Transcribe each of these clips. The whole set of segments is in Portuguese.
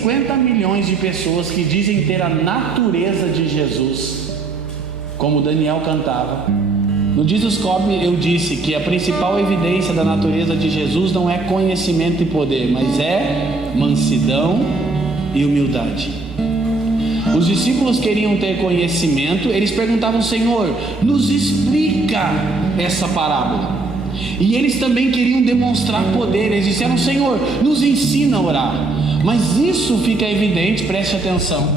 50 milhões de pessoas que dizem ter a natureza de Jesus, como Daniel cantava. No Dizoscope eu disse que a principal evidência da natureza de Jesus não é conhecimento e poder, mas é mansidão e humildade. Os discípulos queriam ter conhecimento, eles perguntavam: Senhor, nos explica essa parábola. E eles também queriam demonstrar poder, eles disseram: Senhor, nos ensina a orar. Mas isso fica evidente, preste atenção,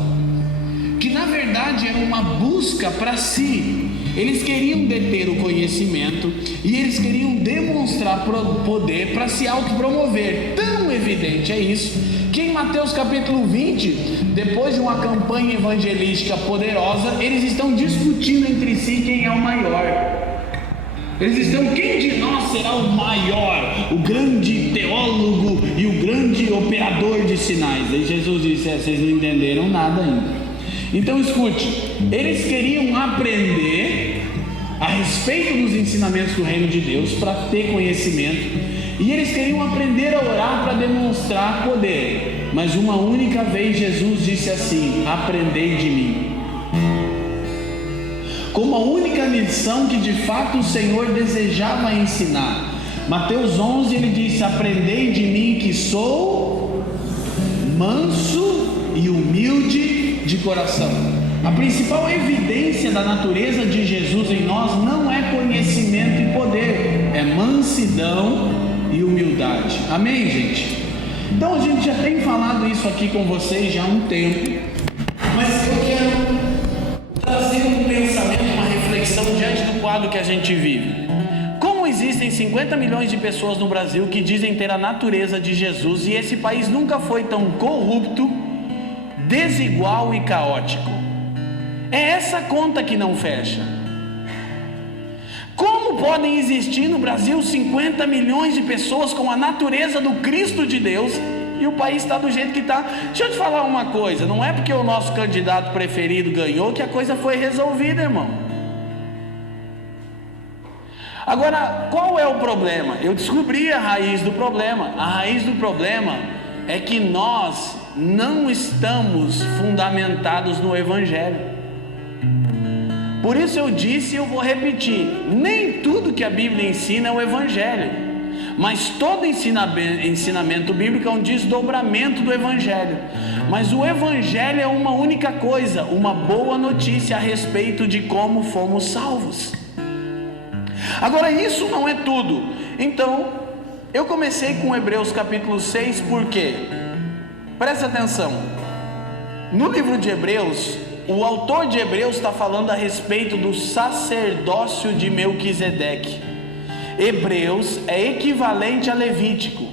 que na verdade era uma busca para si. Eles queriam deter o conhecimento e eles queriam demonstrar poder para se autopromover. Tão evidente é isso, que em Mateus capítulo 20, depois de uma campanha evangelística poderosa, eles estão discutindo entre si quem é o maior. Eles estão: quem de nós será o maior, o grande teólogo e o grande operador de sinais? Aí Jesus disse: vocês não entenderam nada ainda. Então escute, eles queriam aprender a respeito dos ensinamentos do reino de Deus para ter conhecimento, e eles queriam aprender a orar para demonstrar poder. Mas uma única vez Jesus disse assim: aprendei de mim. Como a única lição que de fato o Senhor desejava ensinar. Mateus 11 ele disse: aprendei de mim que sou manso e humilde de coração. A principal evidência da natureza de Jesus em nós não é conhecimento e poder, é mansidão e humildade. Amém, gente? Então a gente já tem falado isso aqui com vocês já há um tempo, mas eu quero trazer um pensamento, uma reflexão diante do quadro que a gente vive. Como existem 50 milhões de pessoas no Brasil que dizem ter a natureza de Jesus, e esse país nunca foi tão corrupto, desigual e caótico? É essa conta que não fecha. Como podem existir no Brasil 50 milhões de pessoas com a natureza do Cristo de Deus e o país está do jeito que está? Deixa eu te falar uma coisa: não é porque o nosso candidato preferido ganhou que a coisa foi resolvida, irmão. Agora, qual é o problema? Eu descobri a raiz do problema. A raiz do problema é que nós não estamos fundamentados no Evangelho. Por isso eu disse e eu vou repetir: nem tudo que a Bíblia ensina é o Evangelho, mas todo ensinamento bíblico é um desdobramento do Evangelho. Mas o Evangelho é uma única coisa, uma boa notícia a respeito de como fomos salvos. Agora, isso não é tudo. Então, eu comecei com Hebreus capítulo 6, por quê? Presta atenção. No livro de Hebreus, o autor de Hebreus está falando a respeito do sacerdócio de Melquisedeque. Hebreus é equivalente a Levítico.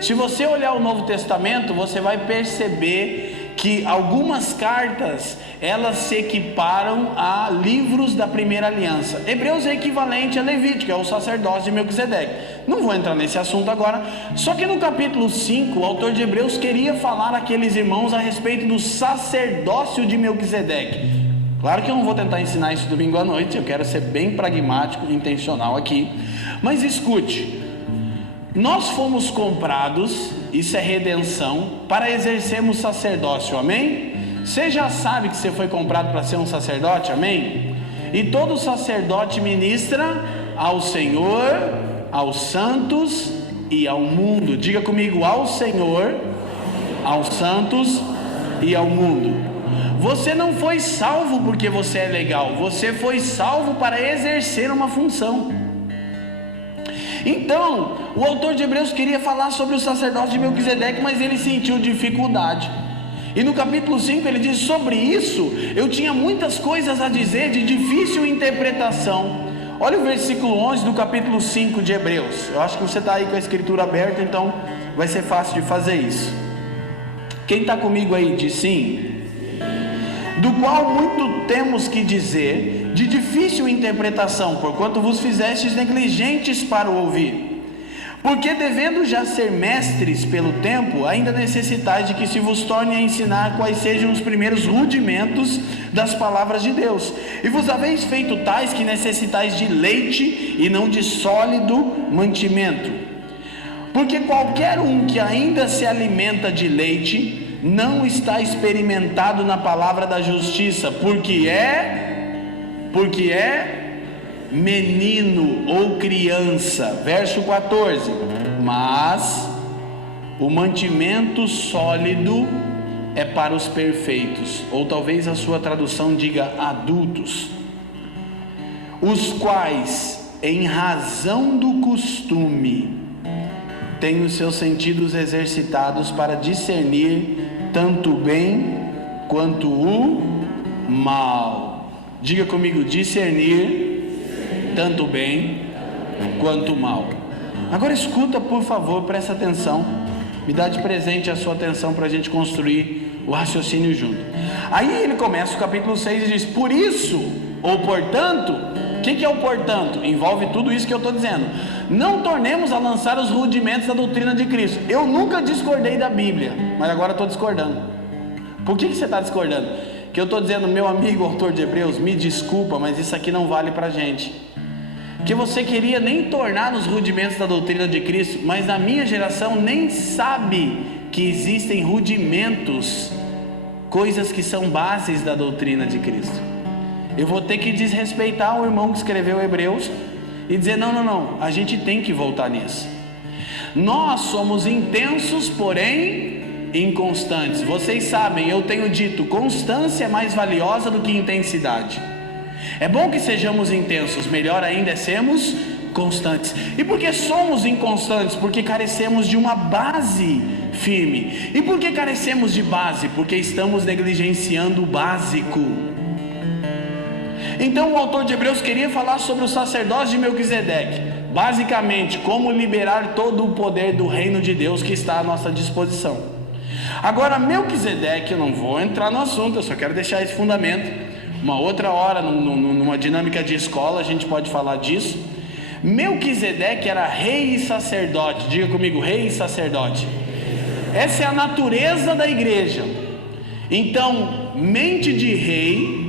Se você olhar o Novo Testamento, você vai perceber que algumas cartas elas se equiparam a livros da primeira aliança. Hebreus é equivalente a Levítico, é o sacerdócio de Melquisedeque. Não vou entrar nesse assunto agora. Só que no capítulo 5, o autor de Hebreus queria falar àqueles irmãos a respeito do sacerdócio de Melquisedeque. Claro que eu não vou tentar ensinar isso domingo à noite, eu quero ser bem pragmático e intencional aqui. Mas escute, nós fomos comprados, isso é redenção, para exercermos sacerdócio, amém? Você já sabe que você foi comprado para ser um sacerdote, amém? E todo sacerdote ministra ao Senhor, aos santos e ao mundo. Diga comigo: ao Senhor, aos santos e ao mundo. Você não foi salvo porque você é legal, você foi salvo para exercer uma função. Então, o autor de Hebreus queria falar sobre o sacerdócio de Melquisedeque, mas ele sentiu dificuldade. E no capítulo 5 ele diz: sobre isso eu tinha muitas coisas a dizer de difícil interpretação. Olha o versículo 11 do capítulo 5 de Hebreus. Eu acho que você está aí com a escritura aberta, então vai ser fácil de fazer isso. Quem está comigo aí diz sim. Do qual muito temos que dizer, de difícil interpretação, porquanto vos fizestes negligentes para o ouvir. Porque devendo já ser mestres pelo tempo, ainda necessitais de que se vos torne a ensinar quais sejam os primeiros rudimentos das palavras de Deus. E vos haveis feito tais que necessitais de leite e não de sólido mantimento. Porque qualquer um que ainda se alimenta de leite não está experimentado na palavra da justiça, porque é menino ou criança. Verso 14: mas o mantimento sólido é para os perfeitos, ou talvez a sua tradução diga adultos, os quais, em razão do costume, têm os seus sentidos exercitados para discernir tanto o bem quanto o mal. Diga comigo: discernir tanto o bem quanto o mal. Agora escuta, por favor, presta atenção. Me dá de presente a sua atenção para a gente construir o raciocínio junto. Aí ele começa o capítulo 6 e diz: por isso, ou portanto. O que é o portanto? Envolve tudo isso que eu estou dizendo. Não tornemos a lançar os rudimentos da doutrina de Cristo. Eu nunca discordei da Bíblia, mas agora estou discordando. Por que você está discordando? Que eu estou dizendo: meu amigo autor de Hebreus, me desculpa, mas isso aqui não vale para a gente. Que você queria nem tornar nos rudimentos da doutrina de Cristo, mas na minha geração nem sabe que existem rudimentos, coisas que são bases da doutrina de Cristo. Eu vou ter que desrespeitar o irmão que escreveu Hebreus e dizer: não, a gente tem que voltar nisso. Nós somos intensos, porém inconstantes. Vocês sabem, eu tenho dito, constância é mais valiosa do que intensidade. É bom que sejamos intensos, melhor ainda é sermos constantes. E por que somos inconstantes? Porque carecemos de uma base firme. E por que carecemos de base? Porque estamos negligenciando o básico. Então o autor de Hebreus queria falar sobre o sacerdócio de Melquisedeque, basicamente como liberar todo o poder do reino de Deus que está à nossa disposição. Agora, Melquisedeque, eu não vou entrar no assunto, eu só quero deixar esse fundamento. Uma outra hora, numa dinâmica de escola, a gente pode falar disso. Melquisedeque era rei e sacerdote. Diga comigo: rei e sacerdote. Essa é a natureza da igreja. Então, mente de rei,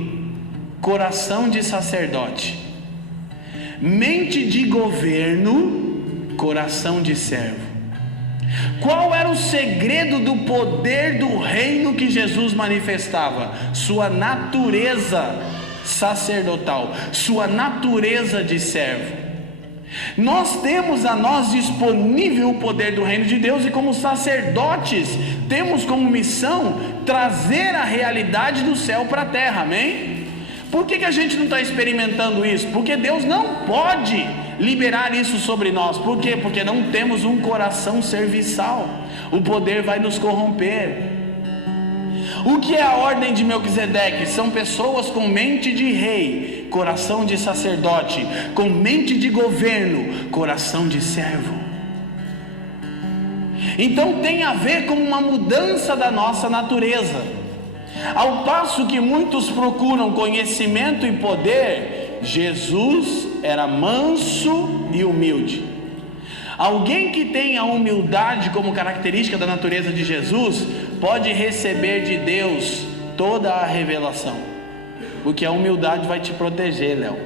coração de sacerdote. Mente de governo, coração de servo. Qual era o segredo do poder do reino que Jesus manifestava? Sua natureza sacerdotal, sua natureza de servo. Nós temos a nós disponível o poder do reino de Deus, e como sacerdotes temos como missão trazer a realidade do céu para a terra, amém? Por que a gente não está experimentando isso? Porque Deus não pode liberar isso sobre nós. Por quê? Porque não temos um coração serviçal. O poder vai nos corromper. O que é a ordem de Melquisedeque? São pessoas com mente de rei, coração de sacerdote, com mente de governo, coração de servo. Então tem a ver com uma mudança da nossa natureza. Ao passo que muitos procuram conhecimento e poder, Jesus era manso e humilde. Alguém que tem a humildade como característica da natureza de Jesus pode receber de Deus toda a revelação, porque a humildade vai te proteger, Léo.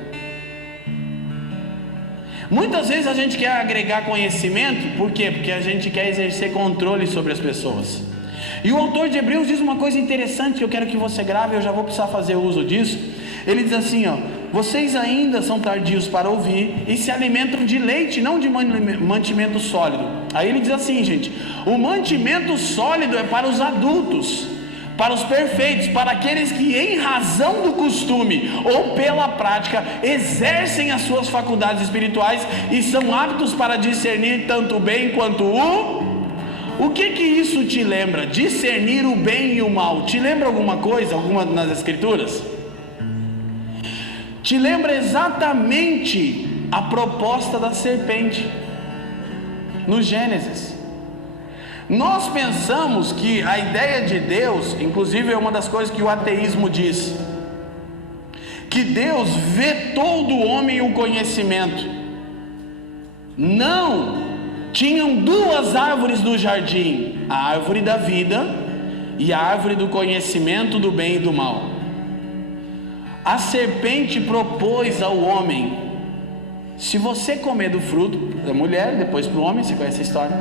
Muitas vezes a gente quer agregar conhecimento, por quê? Porque a gente quer exercer controle sobre as pessoas. E o autor de Hebreus diz uma coisa interessante que eu quero que você grave, eu já vou precisar fazer uso disso. Ele diz assim, vocês ainda são tardios para ouvir e se alimentam de leite, não de mantimento sólido. Aí ele diz assim, gente: o mantimento sólido é para os adultos, para os perfeitos, para aqueles que em razão do costume ou pela prática exercem as suas faculdades espirituais e são aptos para discernir tanto o bem quanto o que isso te lembra? Discernir o bem e o mal. Te lembra alguma coisa, alguma nas escrituras? Te lembra exatamente a proposta da serpente no Gênesis. Nós pensamos que a ideia de Deus, inclusive é uma das coisas que o ateísmo diz, que Deus vetou do homem o conhecimento. Não! Tinham duas árvores no jardim, a árvore da vida e a árvore do conhecimento do bem e do mal. A serpente propôs ao homem Se você comer do fruto da mulher, depois para o homem, você conhece a história,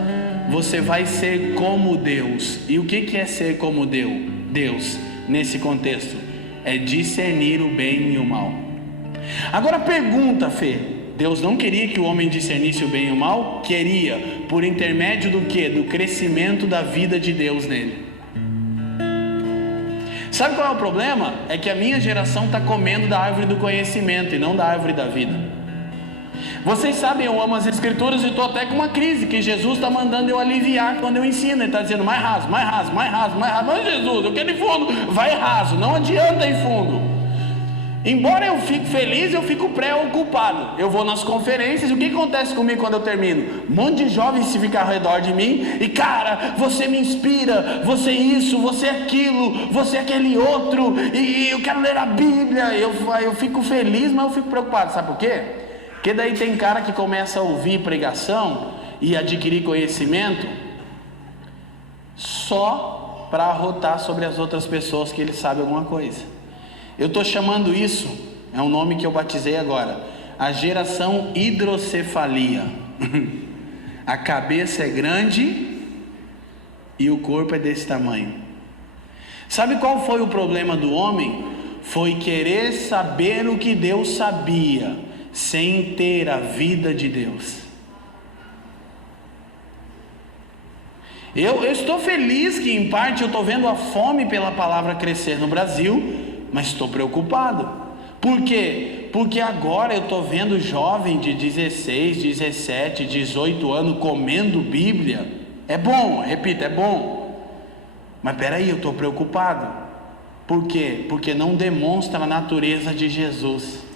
você vai ser como Deus. E o que é ser como Deus nesse contexto? É discernir o bem e o mal. Agora pergunta, Fê, Deus não queria que o homem discernisse o bem e o mal? Queria, por intermédio do quê? Do crescimento da vida de Deus nele. Sabe qual é o problema? É que a minha geração está comendo da árvore do conhecimento e não da árvore da vida. Vocês sabem, eu amo as escrituras e estou até com uma crise que Jesus está mandando eu aliviar quando eu ensino. Ele está dizendo mais raso, mais raso, mais raso, mais raso. Mas Jesus, eu quero ir fundo. Vai raso, não adianta ir fundo. Embora eu fique feliz, eu fico preocupado. Eu vou nas conferências, o que acontece comigo quando eu termino? Um monte de jovens se ficam ao redor de mim e cara, você me inspira, você isso, você aquilo, você aquele outro, e eu quero ler a Bíblia. Eu fico feliz, mas eu fico preocupado, sabe por quê? Porque daí tem cara que começa a ouvir pregação e adquirir conhecimento só para arrotar sobre as outras pessoas que ele sabe alguma coisa. Eu estou chamando isso, é um nome que eu batizei agora, a geração hidrocefalia. A cabeça é grande e o corpo é desse tamanho. Sabe qual foi o problema do homem? Foi querer saber o que Deus sabia, sem ter a vida de Deus. Eu estou feliz que em parte eu estou vendo a fome pela palavra crescer no Brasil, mas estou preocupado. Por quê? Porque agora eu estou vendo jovem de 16, 17, 18 anos comendo Bíblia. É bom, repito, é bom. Mas peraí, eu estou preocupado. Por quê? Porque não demonstra a natureza de Jesus.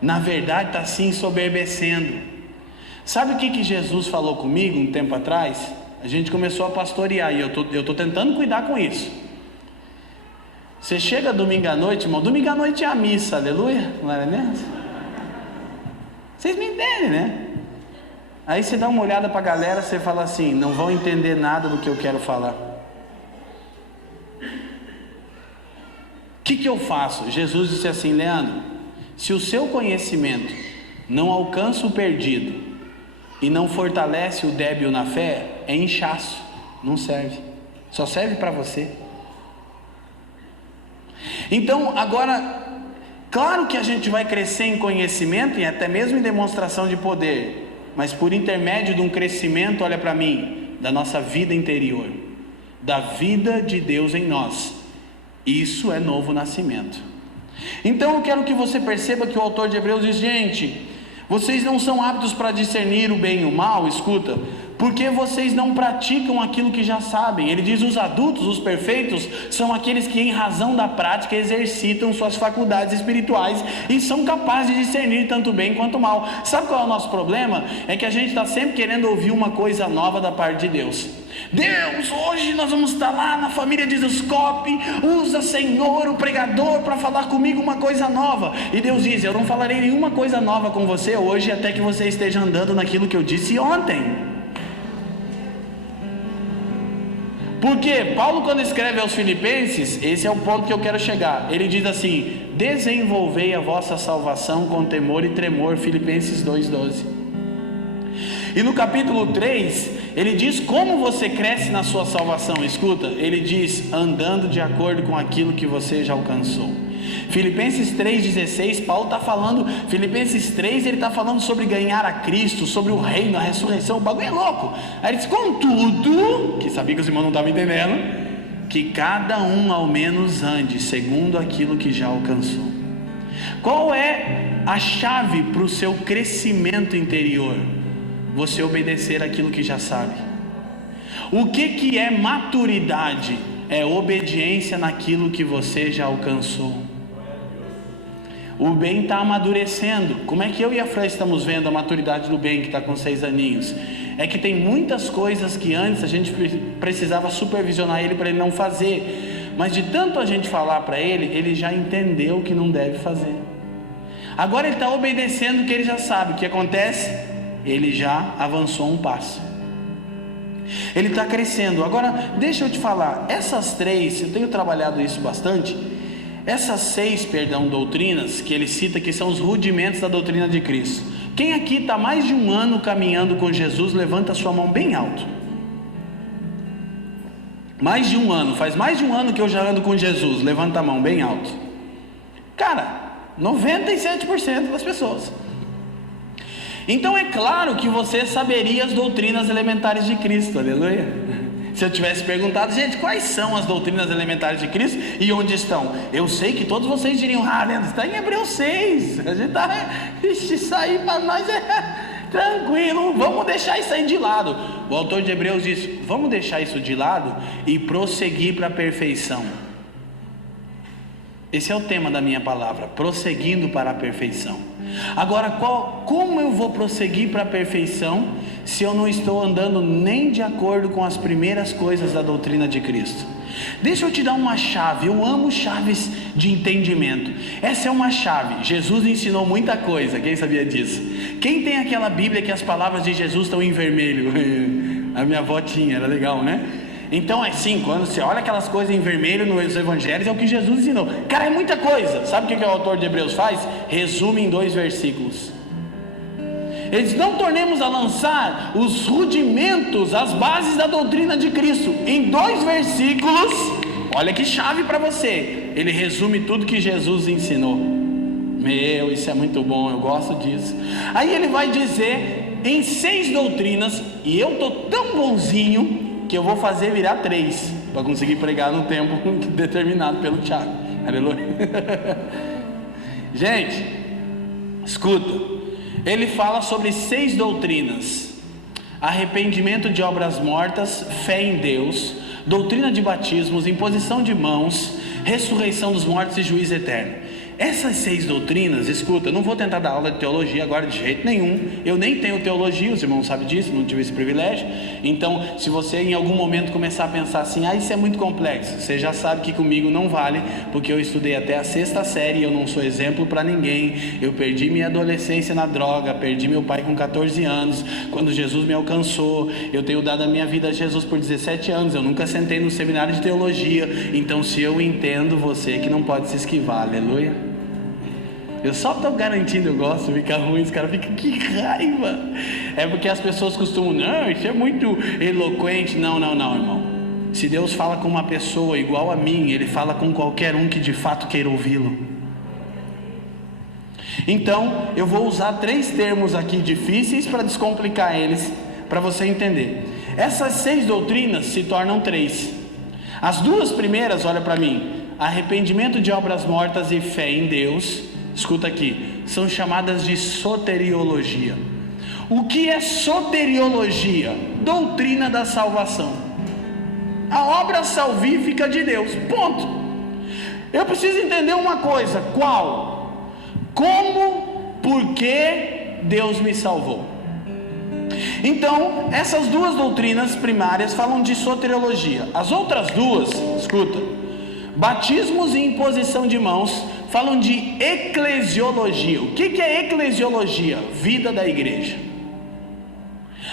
Na verdade está se ensoberbecendo. Sabe o que Jesus falou comigo um tempo atrás? A gente começou a pastorear e eu estou tentando cuidar com isso. Você chega domingo à noite, irmão, domingo à noite é a missa, aleluia, não era mesmo? Vocês me entendem, né? Aí você dá uma olhada para a galera, você fala assim, não vão entender nada do que eu quero falar. O que eu faço? Jesus disse assim, Leandro, se o seu conhecimento não alcança o perdido e não fortalece o débil na fé, é inchaço, não serve, só serve para você. Então agora, claro que a gente vai crescer em conhecimento e até mesmo em demonstração de poder, mas por intermédio de um crescimento, olha para mim, da nossa vida interior, da vida de Deus em nós. Isso é novo nascimento. Então eu quero que você perceba que o autor de Hebreus diz, gente, vocês não são aptos para discernir o bem e o mal, escuta, porque vocês não praticam aquilo que já sabem. Ele diz, os adultos, os perfeitos, são aqueles que em razão da prática exercitam suas faculdades espirituais e são capazes de discernir tanto o bem quanto o mal. Sabe qual é o nosso problema? É que a gente está sempre querendo ouvir uma coisa nova da parte de Deus. Deus, hoje nós vamos estar lá na família de Zuscope, usa Senhor, o pregador, para falar comigo uma coisa nova. E Deus diz, eu não falarei nenhuma coisa nova com você hoje, até que você esteja andando naquilo que eu disse ontem. Porque Paulo, quando escreve aos Filipenses, esse é o ponto que eu quero chegar, ele diz assim, desenvolvei a vossa salvação com temor e tremor, Filipenses 2,12. E no capítulo 3, ele diz como você cresce na sua salvação, escuta, ele diz, andando de acordo com aquilo que você já alcançou. Filipenses 3,16, Paulo está falando, Filipenses 3, ele está falando sobre ganhar a Cristo, sobre o reino, a ressurreição, o bagulho é louco. Aí ele diz, contudo, que sabia que os irmãos não estavam entendendo, que cada um ao menos ande segundo aquilo que já alcançou. Qual é a chave para o seu crescimento interior? Você obedecer aquilo que já sabe. O que é maturidade? É obediência naquilo que você já alcançou. O bem está amadurecendo. Como é que eu e a Fran estamos vendo a maturidade do bem, que está com 6 aninhos? É que tem muitas coisas que antes a gente precisava supervisionar ele para ele não fazer, mas de tanto a gente falar para ele, ele já entendeu que não deve fazer. Agora ele está obedecendo o que ele já sabe. O que acontece? Ele já avançou um passo, ele está crescendo. Agora deixa eu te falar, essas 3, eu tenho trabalhado isso bastante, Essas 6, doutrinas que ele cita que são os rudimentos da doutrina de Cristo. Quem aqui está mais de um ano caminhando com Jesus, levanta a sua mão bem alto. Mais de um ano, faz mais de um ano que eu já ando com Jesus, levanta a mão bem alto. Cara, 97% das pessoas. Então é claro que você saberia as doutrinas elementares de Cristo, aleluia. Se eu tivesse perguntado, gente, quais são as doutrinas elementares de Cristo e onde estão? Eu sei que todos vocês diriam, Leandro, está em Hebreus 6, a gente está, isso aí para nós é tranquilo, vamos deixar isso aí de lado. O autor de Hebreus diz, vamos deixar isso de lado e prosseguir para a perfeição. Esse é o tema da minha palavra, prosseguindo para a perfeição. Agora, como eu vou prosseguir para a perfeição se eu não estou andando nem de acordo com as primeiras coisas da doutrina de Cristo? Deixa eu te dar uma chave. Eu amo chaves de entendimento. Essa é uma chave. Jesus ensinou muita coisa. Quem sabia disso? Quem tem aquela Bíblia que as palavras de Jesus estão em vermelho? A minha avó tinha, era legal, né? Então é assim, quando você olha aquelas coisas em vermelho nos evangelhos, é o que Jesus ensinou. Cara, é muita coisa. Sabe o que o autor de Hebreus faz? Resume em 2 versículos. Ele diz, não tornemos a lançar os rudimentos, as bases da doutrina de Cristo. Em 2 versículos, olha que chave para você. Ele resume tudo que Jesus ensinou. Meu, isso é muito bom, eu gosto disso. Aí ele vai dizer em 6 doutrinas, e eu estou tão bonzinho que eu vou fazer virar 3 para conseguir pregar no tempo determinado pelo Tiago. Aleluia. Gente, escuta. Ele fala sobre 6 doutrinas: arrependimento de obras mortas, fé em Deus, doutrina de batismos, imposição de mãos, ressurreição dos mortos e juízo eterno. Essas 6 doutrinas, escuta, eu não vou tentar dar aula de teologia agora de jeito nenhum. Eu nem tenho teologia, os irmãos sabem disso, não tive esse privilégio. Então, se você em algum momento começar a pensar assim, isso é muito complexo, você já sabe que comigo não vale, porque eu estudei até a 6ª série e eu não sou exemplo para ninguém. Eu perdi minha adolescência na droga, perdi meu pai com 14 anos, quando Jesus me alcançou. Eu tenho dado a minha vida a Jesus por 17 anos, eu nunca sentei no seminário de teologia. Então, se eu entendo, você que não pode se esquivar, aleluia. Eu só estou garantindo, eu gosto, fica ruim, os caras ficam, que raiva. É porque as pessoas costumam, não, isso é muito eloquente. Não, irmão. Se Deus fala com uma pessoa igual a mim, Ele fala com qualquer um que de fato queira ouvi-lo. Então, eu vou usar 3 termos aqui difíceis para descomplicar eles, para você entender. Essas 6 doutrinas se tornam 3. As 2 primeiras, olha para mim, arrependimento de obras mortas e fé em Deus, escuta aqui, são chamadas de soteriologia. O que é soteriologia? Doutrina da salvação, a obra salvífica de Deus, ponto. Eu preciso entender uma coisa, qual? Como, por que Deus me salvou? Então, essas 2 doutrinas primárias falam de soteriologia. As outras 2, escuta, batismos e imposição de mãos, falam de eclesiologia. O que é eclesiologia? Vida da igreja.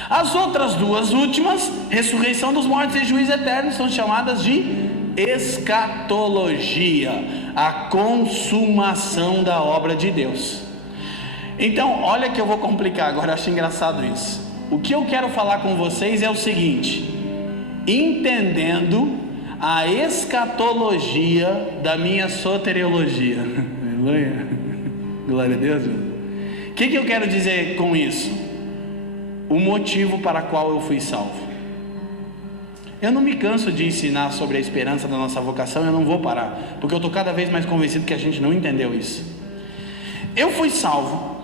As outras 2 últimas, ressurreição dos mortos e juízo eterno, são chamadas de escatologia, a consumação da obra de Deus. Então, olha que eu vou complicar agora, eu acho engraçado isso. O que eu quero falar com vocês é o seguinte: entendendo a escatologia da minha soteriologia. Aleluia. Glória a Deus. O que eu quero dizer com isso? O motivo para qual eu fui salvo. Eu não me canso de ensinar sobre a esperança da nossa vocação, eu não vou parar, porque eu estou cada vez mais convencido que a gente não entendeu isso. Eu fui salvo,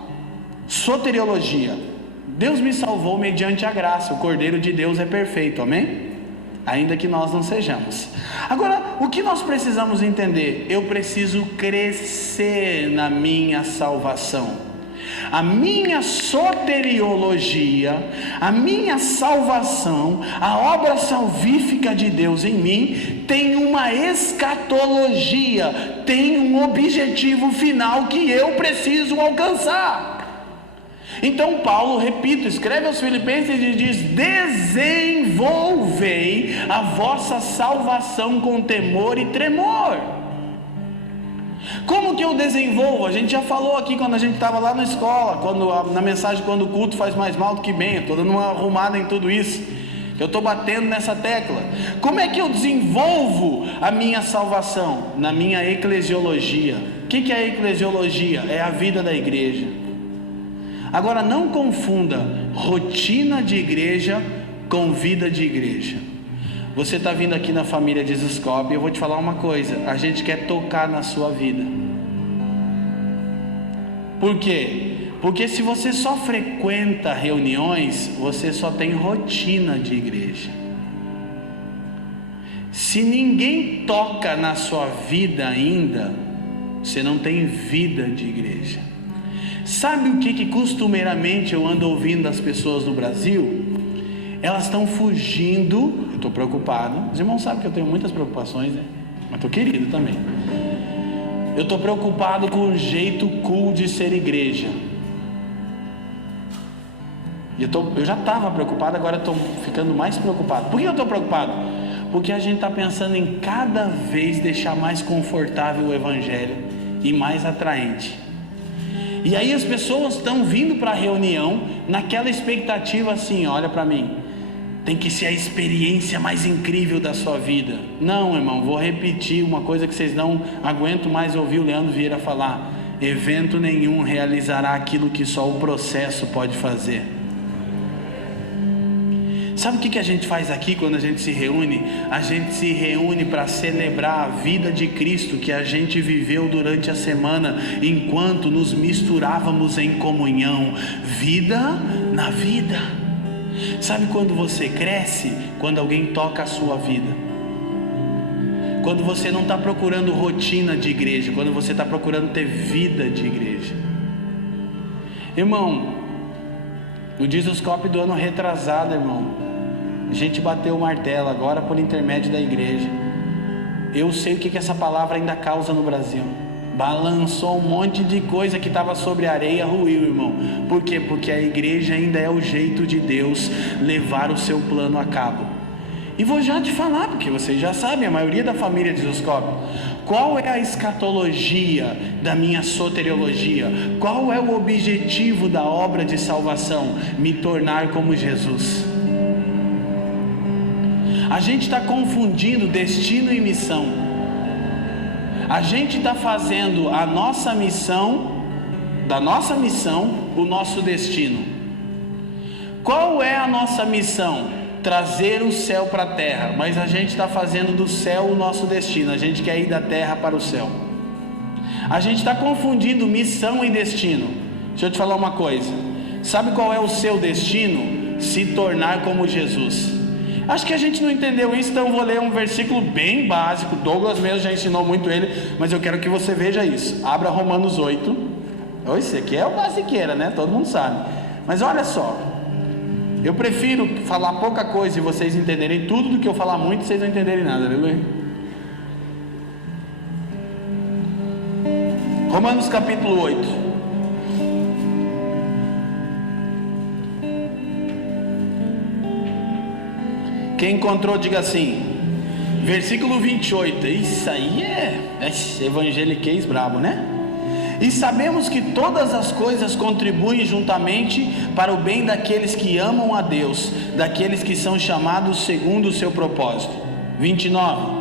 soteriologia, Deus me salvou mediante a graça, o Cordeiro de Deus é perfeito, amém? Ainda que nós não sejamos. Agora, o que nós precisamos entender? Eu preciso crescer na minha salvação. A minha soteriologia, a minha salvação, a obra salvífica de Deus em mim, tem uma escatologia, tem um objetivo final que eu preciso alcançar. Então Paulo, repito, escreve aos Filipenses e diz: desenvolvei a vossa salvação com temor e tremor. Como que eu desenvolvo? A gente já falou aqui quando a gente estava lá na escola, na mensagem quando o culto faz mais mal do que bem. Eu estou dando uma arrumada em tudo isso. Eu estou batendo nessa tecla. Como é que eu desenvolvo a minha salvação? Na minha eclesiologia. O que é a eclesiologia? É a vida da igreja. Agora não confunda rotina de igreja com vida de igreja. Você está vindo aqui na família de Ziscope, eu vou te falar uma coisa: a gente quer tocar na sua vida. Por quê? Porque se você só frequenta reuniões, você só tem rotina de igreja. Se ninguém toca na sua vida ainda, você não tem vida de igreja. Sabe o que costumeiramente eu ando ouvindo das pessoas no Brasil? Elas estão fugindo. Eu estou preocupado. Os irmãos sabem que eu tenho muitas preocupações, né? Mas estou querido também. Eu estou preocupado com o jeito cool de ser igreja. Eu já estava preocupado, agora estou ficando mais preocupado. Por que eu estou preocupado? Porque a gente está pensando em cada vez deixar mais confortável o evangelho e mais atraente. E aí as pessoas estão vindo para a reunião naquela expectativa assim: olha para mim, tem que ser a experiência mais incrível da sua vida. Não, irmão, vou repetir uma coisa que vocês não aguentam mais ouvir o Leandro Vieira falar: evento nenhum realizará aquilo que só o processo pode fazer. Sabe o que a gente faz aqui quando a gente se reúne? A gente se reúne para celebrar a vida de Cristo que a gente viveu durante a semana, enquanto nos misturávamos em comunhão. Vida na vida. Sabe quando você cresce? Quando alguém toca a sua vida. Quando você não está procurando rotina de igreja, quando você está procurando ter vida de igreja. Irmão, no Jesuscope do ano retrasado, irmão, a gente bateu o martelo agora por intermédio da igreja. Eu sei o que essa palavra ainda causa no Brasil. Balançou um monte de coisa que estava sobre a areia, ruiu, irmão. Por quê? Porque a igreja ainda é o jeito de Deus levar o seu plano a cabo. E vou já te falar, porque vocês já sabem, a maioria da família de Jesuscope. Qual é a escatologia da minha soteriologia? Qual é o objetivo da obra de salvação? Me tornar como Jesus. A gente está confundindo destino e missão. A gente está fazendo a nossa missão, da nossa missão, o nosso destino. Qual é a nossa missão? Trazer o céu para a terra. Mas a gente está fazendo do céu o nosso destino. A gente quer ir da terra para o céu. A gente está confundindo missão e destino. Deixa eu te falar uma coisa. Sabe qual é o seu destino? Se tornar como Jesus. Acho que a gente não entendeu isso, então eu vou ler um versículo bem básico. Douglas mesmo já ensinou muito ele, mas eu quero que você veja isso. Abra Romanos 8. Esse aqui é o basiqueira, né? Todo mundo sabe. Mas olha só, eu prefiro falar pouca coisa e vocês entenderem tudo do que eu falar muito e vocês não entenderem nada, viu? Romanos capítulo 8. Quem encontrou, diga assim. Versículo 28. Isso aí é evangeliquez brabo, né? E sabemos que todas as coisas contribuem juntamente para o bem daqueles que amam a Deus, daqueles que são chamados segundo o seu propósito. 29.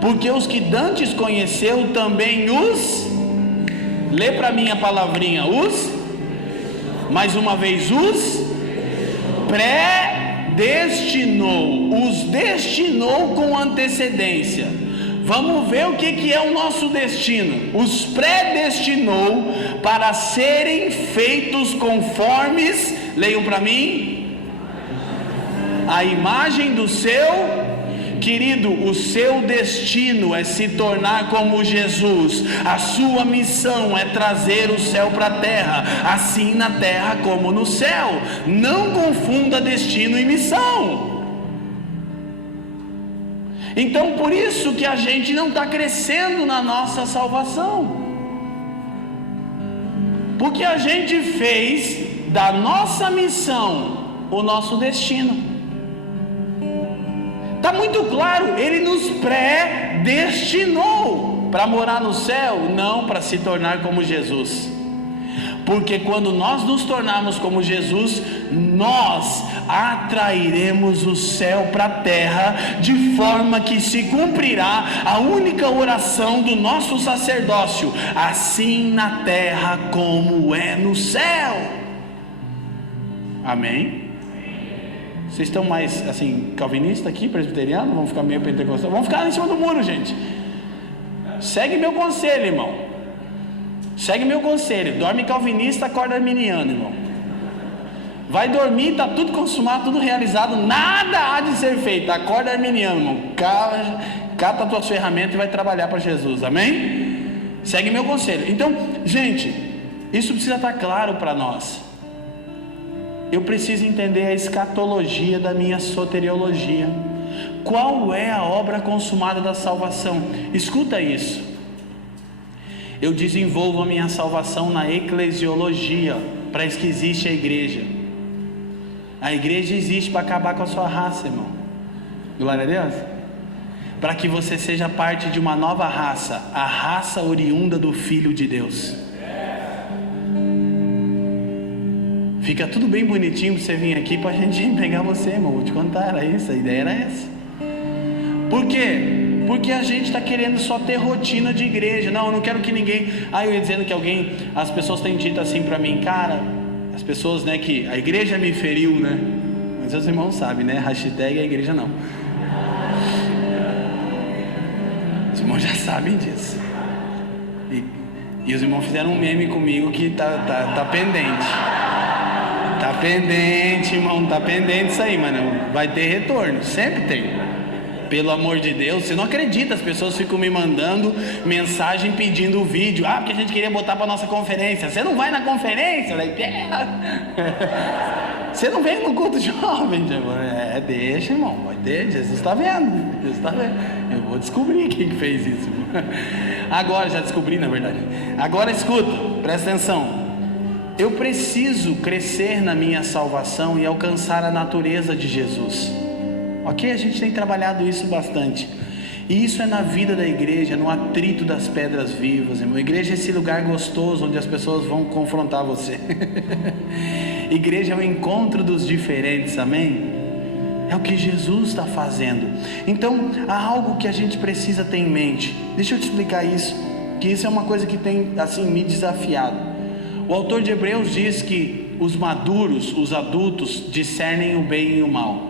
Porque os que dantes conheceu também os... Lê para mim a palavrinha. Mais uma vez, os os destinou com antecedência. Vamos ver o que é o nosso destino. Os predestinou para serem feitos conformes, leiam para mim, a imagem do seu... Querido, o seu destino é se tornar como Jesus. A sua missão é trazer o céu para a terra, assim na terra como no céu. Não confunda destino e missão. Então por isso que a gente não está crescendo na nossa salvação, porque a gente fez da nossa missão o nosso destino. Está muito claro, Ele nos predestinou. Para morar no céu? Não, para se tornar como Jesus. Porque quando nós nos tornarmos como Jesus, nós atrairemos o céu para a terra, de forma que se cumprirá a única oração do nosso sacerdócio, assim na terra como é no céu. Amém? Vocês estão mais assim, calvinista aqui, presbiteriano? Vamos ficar meio pentecostal? Vamos ficar lá em cima do muro, gente. Segue meu conselho, irmão. Segue meu conselho. Dorme calvinista, acorda arminiano, irmão. Vai dormir, está tudo consumado, tudo realizado, nada há de ser feito. Acorda arminiano, irmão. Cata tuas ferramentas e vai trabalhar para Jesus, amém? Segue meu conselho. Então, gente, isso precisa estar claro para nós. Eu preciso entender a escatologia da minha soteriologia. Qual é a obra consumada da salvação? Escuta isso. Eu desenvolvo a minha salvação na eclesiologia. Para isso que existe a igreja. A igreja existe para acabar com a sua raça, irmão. Glória a Deus. Para que você seja parte de uma nova raça, a raça oriunda do Filho de Deus. Fica tudo bem bonitinho para você vir aqui para a gente pegar você, irmão. Vou te contar, era isso, a ideia era essa. Por quê? Porque a gente está querendo só ter rotina de igreja. Não, eu não quero que ninguém... eu ia dizendo que alguém... As pessoas têm dito assim para mim, cara... As pessoas, né, que a igreja me feriu, né? Mas os irmãos sabem, né? Hashtag a igreja não. Os irmãos já sabem disso. E os irmãos fizeram um meme comigo que tá pendente. Tá pendente, irmão. Tá pendente isso aí, mano. Vai ter retorno. Sempre tem. Pelo amor de Deus, você não acredita, as pessoas ficam me mandando mensagem pedindo o vídeo. Porque a gente queria botar para nossa conferência. Você não vai na conferência? Eu falei, você não vem no culto jovem? Deixa, irmão, vai ter, Jesus está vendo. Jesus está vendo. Eu vou descobrir quem fez isso. Agora, já descobri na verdade. Agora escuta, presta atenção. Eu preciso crescer na minha salvação e alcançar a natureza de Jesus. Ok? A gente tem trabalhado isso bastante. E isso é na vida da igreja, no atrito das pedras vivas, irmão. Igreja é esse lugar gostoso onde as pessoas vão confrontar você. Igreja é o encontro dos diferentes, amém? É o que Jesus está fazendo. Então, há algo que a gente precisa ter em mente. Deixa eu te explicar isso, que isso é uma coisa que tem, assim, me desafiado. O autor de Hebreus diz que os maduros, os adultos, discernem o bem e o mal.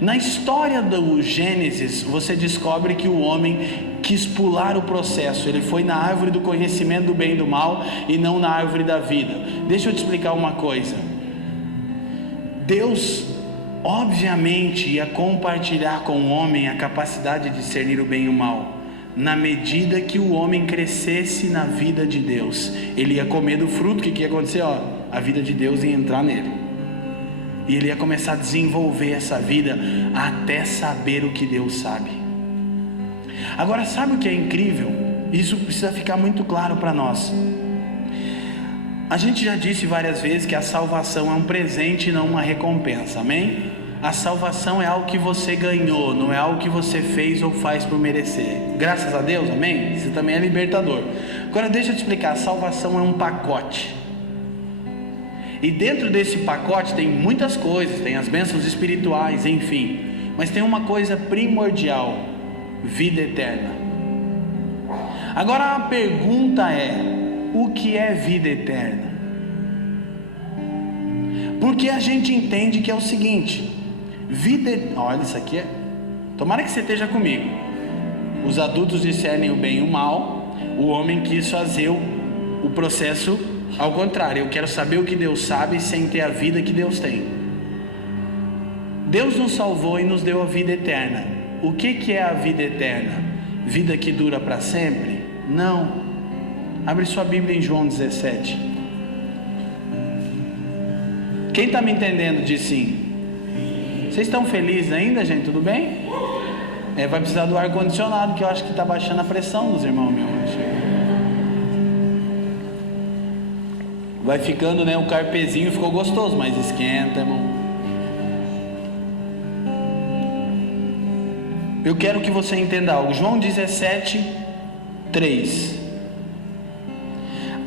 Na história do Gênesis, você descobre que o homem quis pular o processo. Ele foi na árvore do conhecimento do bem e do mal e não na árvore da vida. Deixa eu te explicar uma coisa. Deus, obviamente, ia compartilhar com o homem a capacidade de discernir o bem e o mal. Na medida que o homem crescesse na vida de Deus, ele ia comer do fruto. O que ia acontecer? A vida de Deus ia entrar nele. E ele ia começar a desenvolver essa vida até saber o que Deus sabe. Agora, sabe o que é incrível? Isso precisa ficar muito claro para nós. A gente já disse várias vezes que a salvação é um presente e não uma recompensa, amém? A salvação é algo que você ganhou, não é algo que você fez ou faz por merecer. Graças a Deus, amém? Isso também é libertador. Agora deixa eu te explicar, a salvação é um pacote. E dentro desse pacote tem muitas coisas, tem as bênçãos espirituais, enfim. Mas tem uma coisa primordial: vida eterna. Agora a pergunta é: o que é vida eterna? Porque a gente entende que é o seguinte: olha, isso aqui é... Tomara que você esteja comigo. Os adultos discernem o bem e o mal. O homem quis fazer o processo ao contrário. Eu quero saber o que Deus sabe sem ter a vida que Deus tem. Deus nos salvou e nos deu a vida eterna. O que é a vida eterna? Vida que dura para sempre? Não. Abre sua Bíblia em João 17. Quem está me entendendo diz sim. Vocês estão felizes ainda, gente? Tudo bem? Vai precisar do ar-condicionado, que eu acho que está baixando a pressão dos irmãos meus. Vai ficando, né? O carpezinho ficou gostoso, mas esquenta, irmão. Eu quero que você entenda algo. João 17, 3.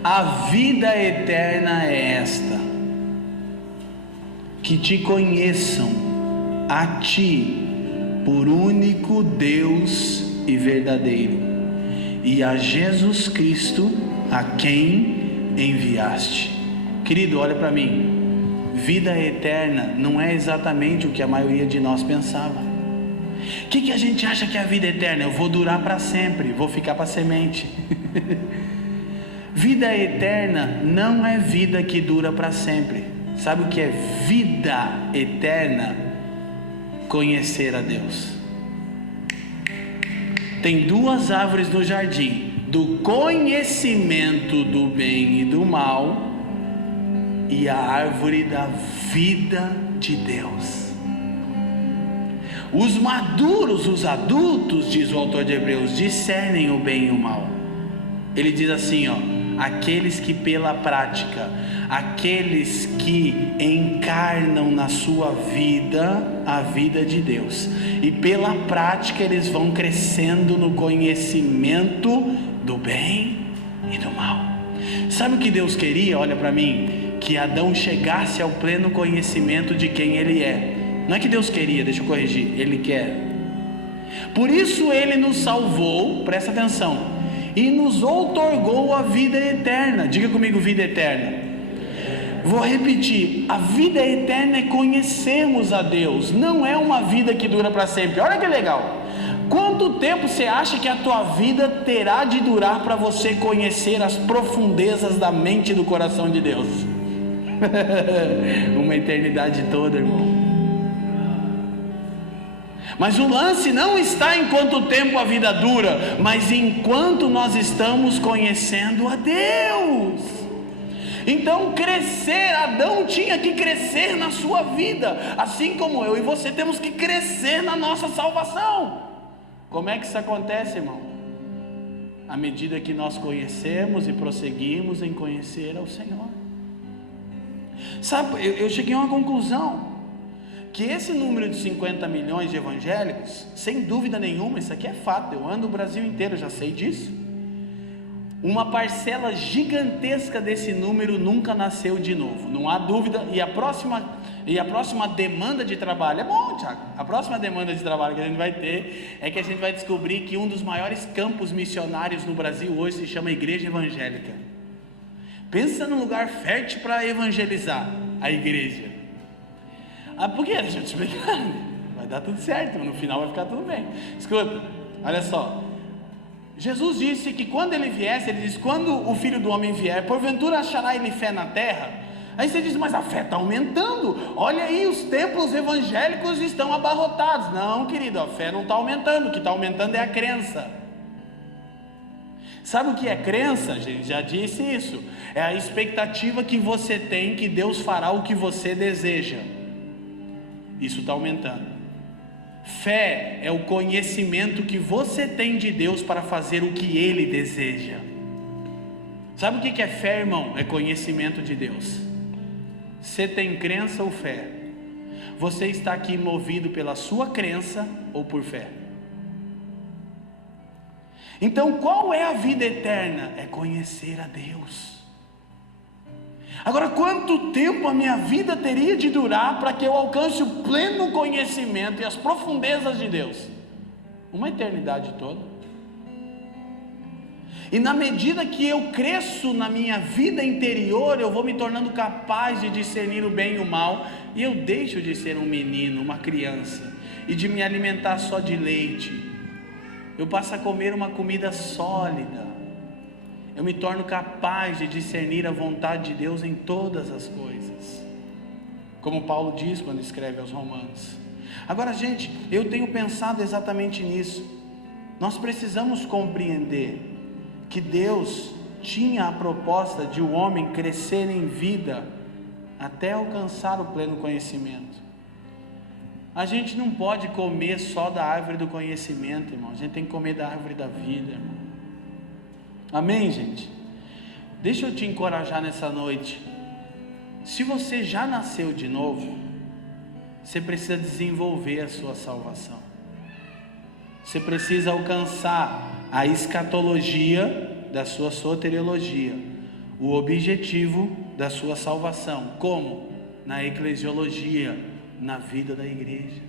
A vida eterna é esta: que te conheçam a ti, por único Deus e verdadeiro, e a Jesus Cristo, a quem enviaste. Querido, olha para mim. Vida eterna não é exatamente o que a maioria de nós pensava. O que a gente acha que é a vida eterna? Eu vou durar para sempre, vou ficar para semente. Vida eterna não é vida que dura para sempre. Sabe o que é vida eterna? Conhecer a Deus. Tem duas árvores no jardim: do conhecimento do bem e do mal, e a árvore da vida de Deus. Os maduros, os adultos, diz o autor de Hebreus, discernem o bem e o mal. Ele diz assim, aqueles que pela prática, aqueles que encarnam na sua vida a vida de Deus, e pela prática eles vão crescendo no conhecimento do bem e do mal. Sabe o que Deus queria? Olha para mim. Que Adão chegasse ao pleno conhecimento de quem ele é. Não é que Deus queria, deixa eu corrigir, Ele quer. Por isso Ele nos salvou, presta atenção, e nos outorgou a vida eterna. Diga comigo, vida eterna. Vou repetir, a vida eterna é conhecermos a Deus, não é uma vida que dura para sempre. Olha que legal. Quanto tempo você acha que a tua vida terá de durar para você conhecer as profundezas da mente e do coração de Deus? Uma eternidade toda, irmão. Mas o lance não está em quanto tempo a vida dura, mas enquanto nós estamos conhecendo a Deus. Então crescer, Adão tinha que crescer na sua vida, assim como eu e você temos que crescer na nossa salvação. Como é que isso acontece, irmão? À medida que nós conhecemos e prosseguimos em conhecer ao Senhor. Sabe, eu cheguei a uma conclusão, que esse número de 50 milhões de evangélicos, sem dúvida nenhuma, isso aqui é fato, eu ando o Brasil inteiro, já sei disso. Uma parcela gigantesca desse número nunca nasceu de novo, não há dúvida. E a próxima demanda de trabalho, é bom, Tiago, a próxima demanda de trabalho que a gente vai ter, é que a gente vai descobrir que um dos maiores campos missionários no Brasil hoje se chama Igreja Evangélica. Pensa num lugar fértil para evangelizar a igreja. Por quê? Deixa eu te explicar. Vai dar tudo certo, no final vai ficar tudo bem. Escuta, olha só. Jesus disse que quando ele viesse, ele disse, quando o Filho do Homem vier, porventura achará ele fé na terra? Aí você diz, mas a fé está aumentando. Olha aí, os templos evangélicos estão abarrotados. Não, querido, a fé não está aumentando. O que está aumentando é a crença. Sabe o que é crença? A gente já disse isso. É a expectativa que você tem que Deus fará o que você deseja. Isso está aumentando. Fé é o conhecimento que você tem de Deus para fazer o que Ele deseja. Sabe o que é fé, irmão? É conhecimento de Deus. Você tem crença ou fé? Você está aqui movido pela sua crença ou por fé? Então qual é a vida eterna? É conhecer a Deus. Agora, quanto tempo a minha vida teria de durar para que eu alcance o pleno conhecimento e as profundezas de Deus? Uma eternidade toda. E na medida que eu cresço na minha vida interior, eu vou me tornando capaz de discernir o bem e o mal, e eu deixo de ser um menino, uma criança, e de me alimentar só de leite. Eu passo a comer uma comida sólida. Eu me torno capaz de discernir a vontade de Deus em todas as coisas, como Paulo diz quando escreve aos Romanos. Agora, gente, eu tenho pensado exatamente nisso. Nós precisamos compreender que Deus tinha a proposta de o homem crescer em vida até alcançar o pleno conhecimento. A gente não pode comer só da árvore do conhecimento, irmão. A gente tem que comer da árvore da vida, irmão. Amém, gente? Deixa eu te encorajar nessa noite. Se você já nasceu de novo, você precisa desenvolver a sua salvação. Você precisa alcançar a escatologia da sua soteriologia, o objetivo da sua salvação. Como? Na eclesiologia, na vida da igreja.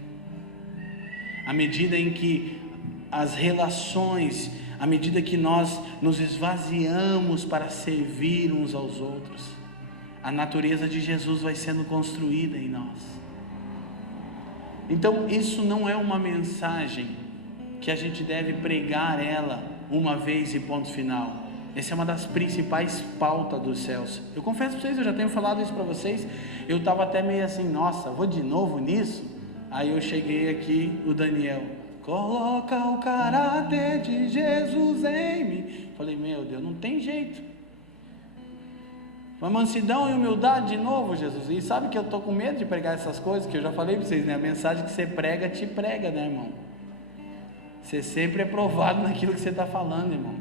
À medida em que as relações, à medida que nós nos esvaziamos para servir uns aos outros, a natureza de Jesus vai sendo construída em nós. Então isso não é uma mensagem que a gente deve pregar ela uma vez e ponto final. Essa é uma das principais pautas dos céus. Eu confesso para vocês, eu já tenho falado isso para vocês. Eu estava até meio assim, nossa, vou de novo nisso? Aí eu cheguei aqui, o Daniel, coloca o caráter de Jesus em mim. Falei, meu Deus, não tem jeito. Uma mansidão e humildade de novo, Jesus. E sabe que eu estou com medo de pregar essas coisas, que eu já falei para vocês, né? A mensagem que você prega, te prega, né, irmão? Você sempre é provado naquilo que você está falando, irmão.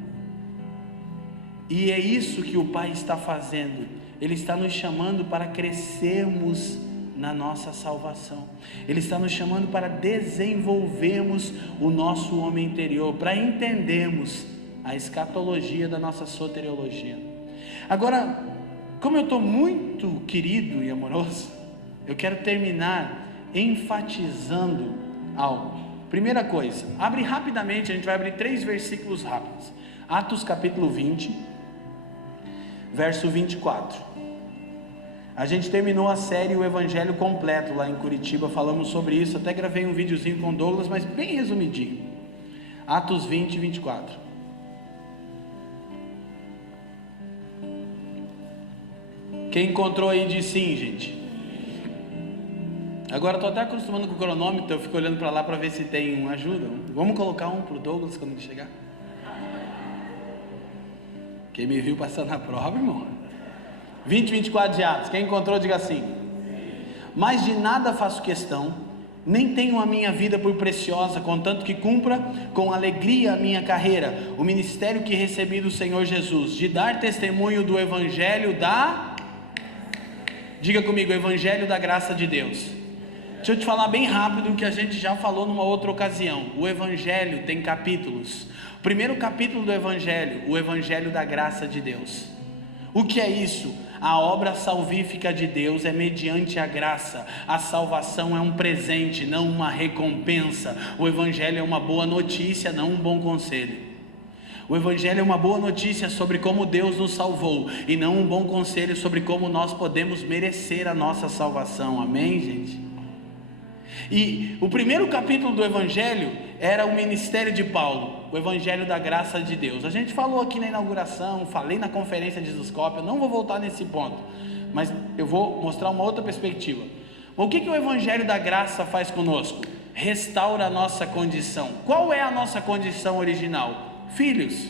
E é isso que o Pai está fazendo. Ele está nos chamando para crescermos na nossa salvação. Ele está nos chamando para desenvolvermos o nosso homem interior, para entendermos a escatologia da nossa soteriologia. Agora, como eu estou muito querido e amoroso, eu quero terminar enfatizando algo. Primeira coisa, abre rapidamente, a gente vai abrir 3 versículos rápidos. Atos capítulo 20, verso 24. A gente terminou a série O Evangelho Completo lá em Curitiba, falamos sobre isso, até gravei um videozinho com Douglas, mas bem resumidinho. Atos 20, 24. Quem encontrou aí diz sim, gente. Agora estou até acostumando com o cronômetro, eu fico olhando para lá para ver se tem um ajuda. Vamos colocar um para o Douglas quando ele chegar. Quem me viu passar na prova, irmão. 20, 24 de Atos. Quem encontrou, diga assim. Mas de nada faço questão, nem tenho a minha vida por preciosa, contanto que cumpra com alegria a minha carreira, o ministério que recebi do Senhor Jesus, de dar testemunho do Evangelho da... Diga comigo, Evangelho da graça de Deus. Deixa eu te falar bem rápido o que a gente já falou numa outra ocasião. O Evangelho tem capítulos. O primeiro capítulo do Evangelho, o Evangelho da graça de Deus. O que é isso? A obra salvífica de Deus é mediante a graça. A salvação é um presente, não uma recompensa. O Evangelho é uma boa notícia, não um bom conselho. O Evangelho é uma boa notícia sobre como Deus nos salvou, e não um bom conselho sobre como nós podemos merecer a nossa salvação. Amém, gente? E o primeiro capítulo do Evangelho era o ministério de Paulo, o Evangelho da graça de Deus. A gente falou aqui na inauguração, falei na conferência de Zuscópio, eu não vou voltar nesse ponto, mas eu vou mostrar uma outra perspectiva. O que o Evangelho da graça faz conosco? Restaura a nossa condição. Qual é a nossa condição original? Filhos.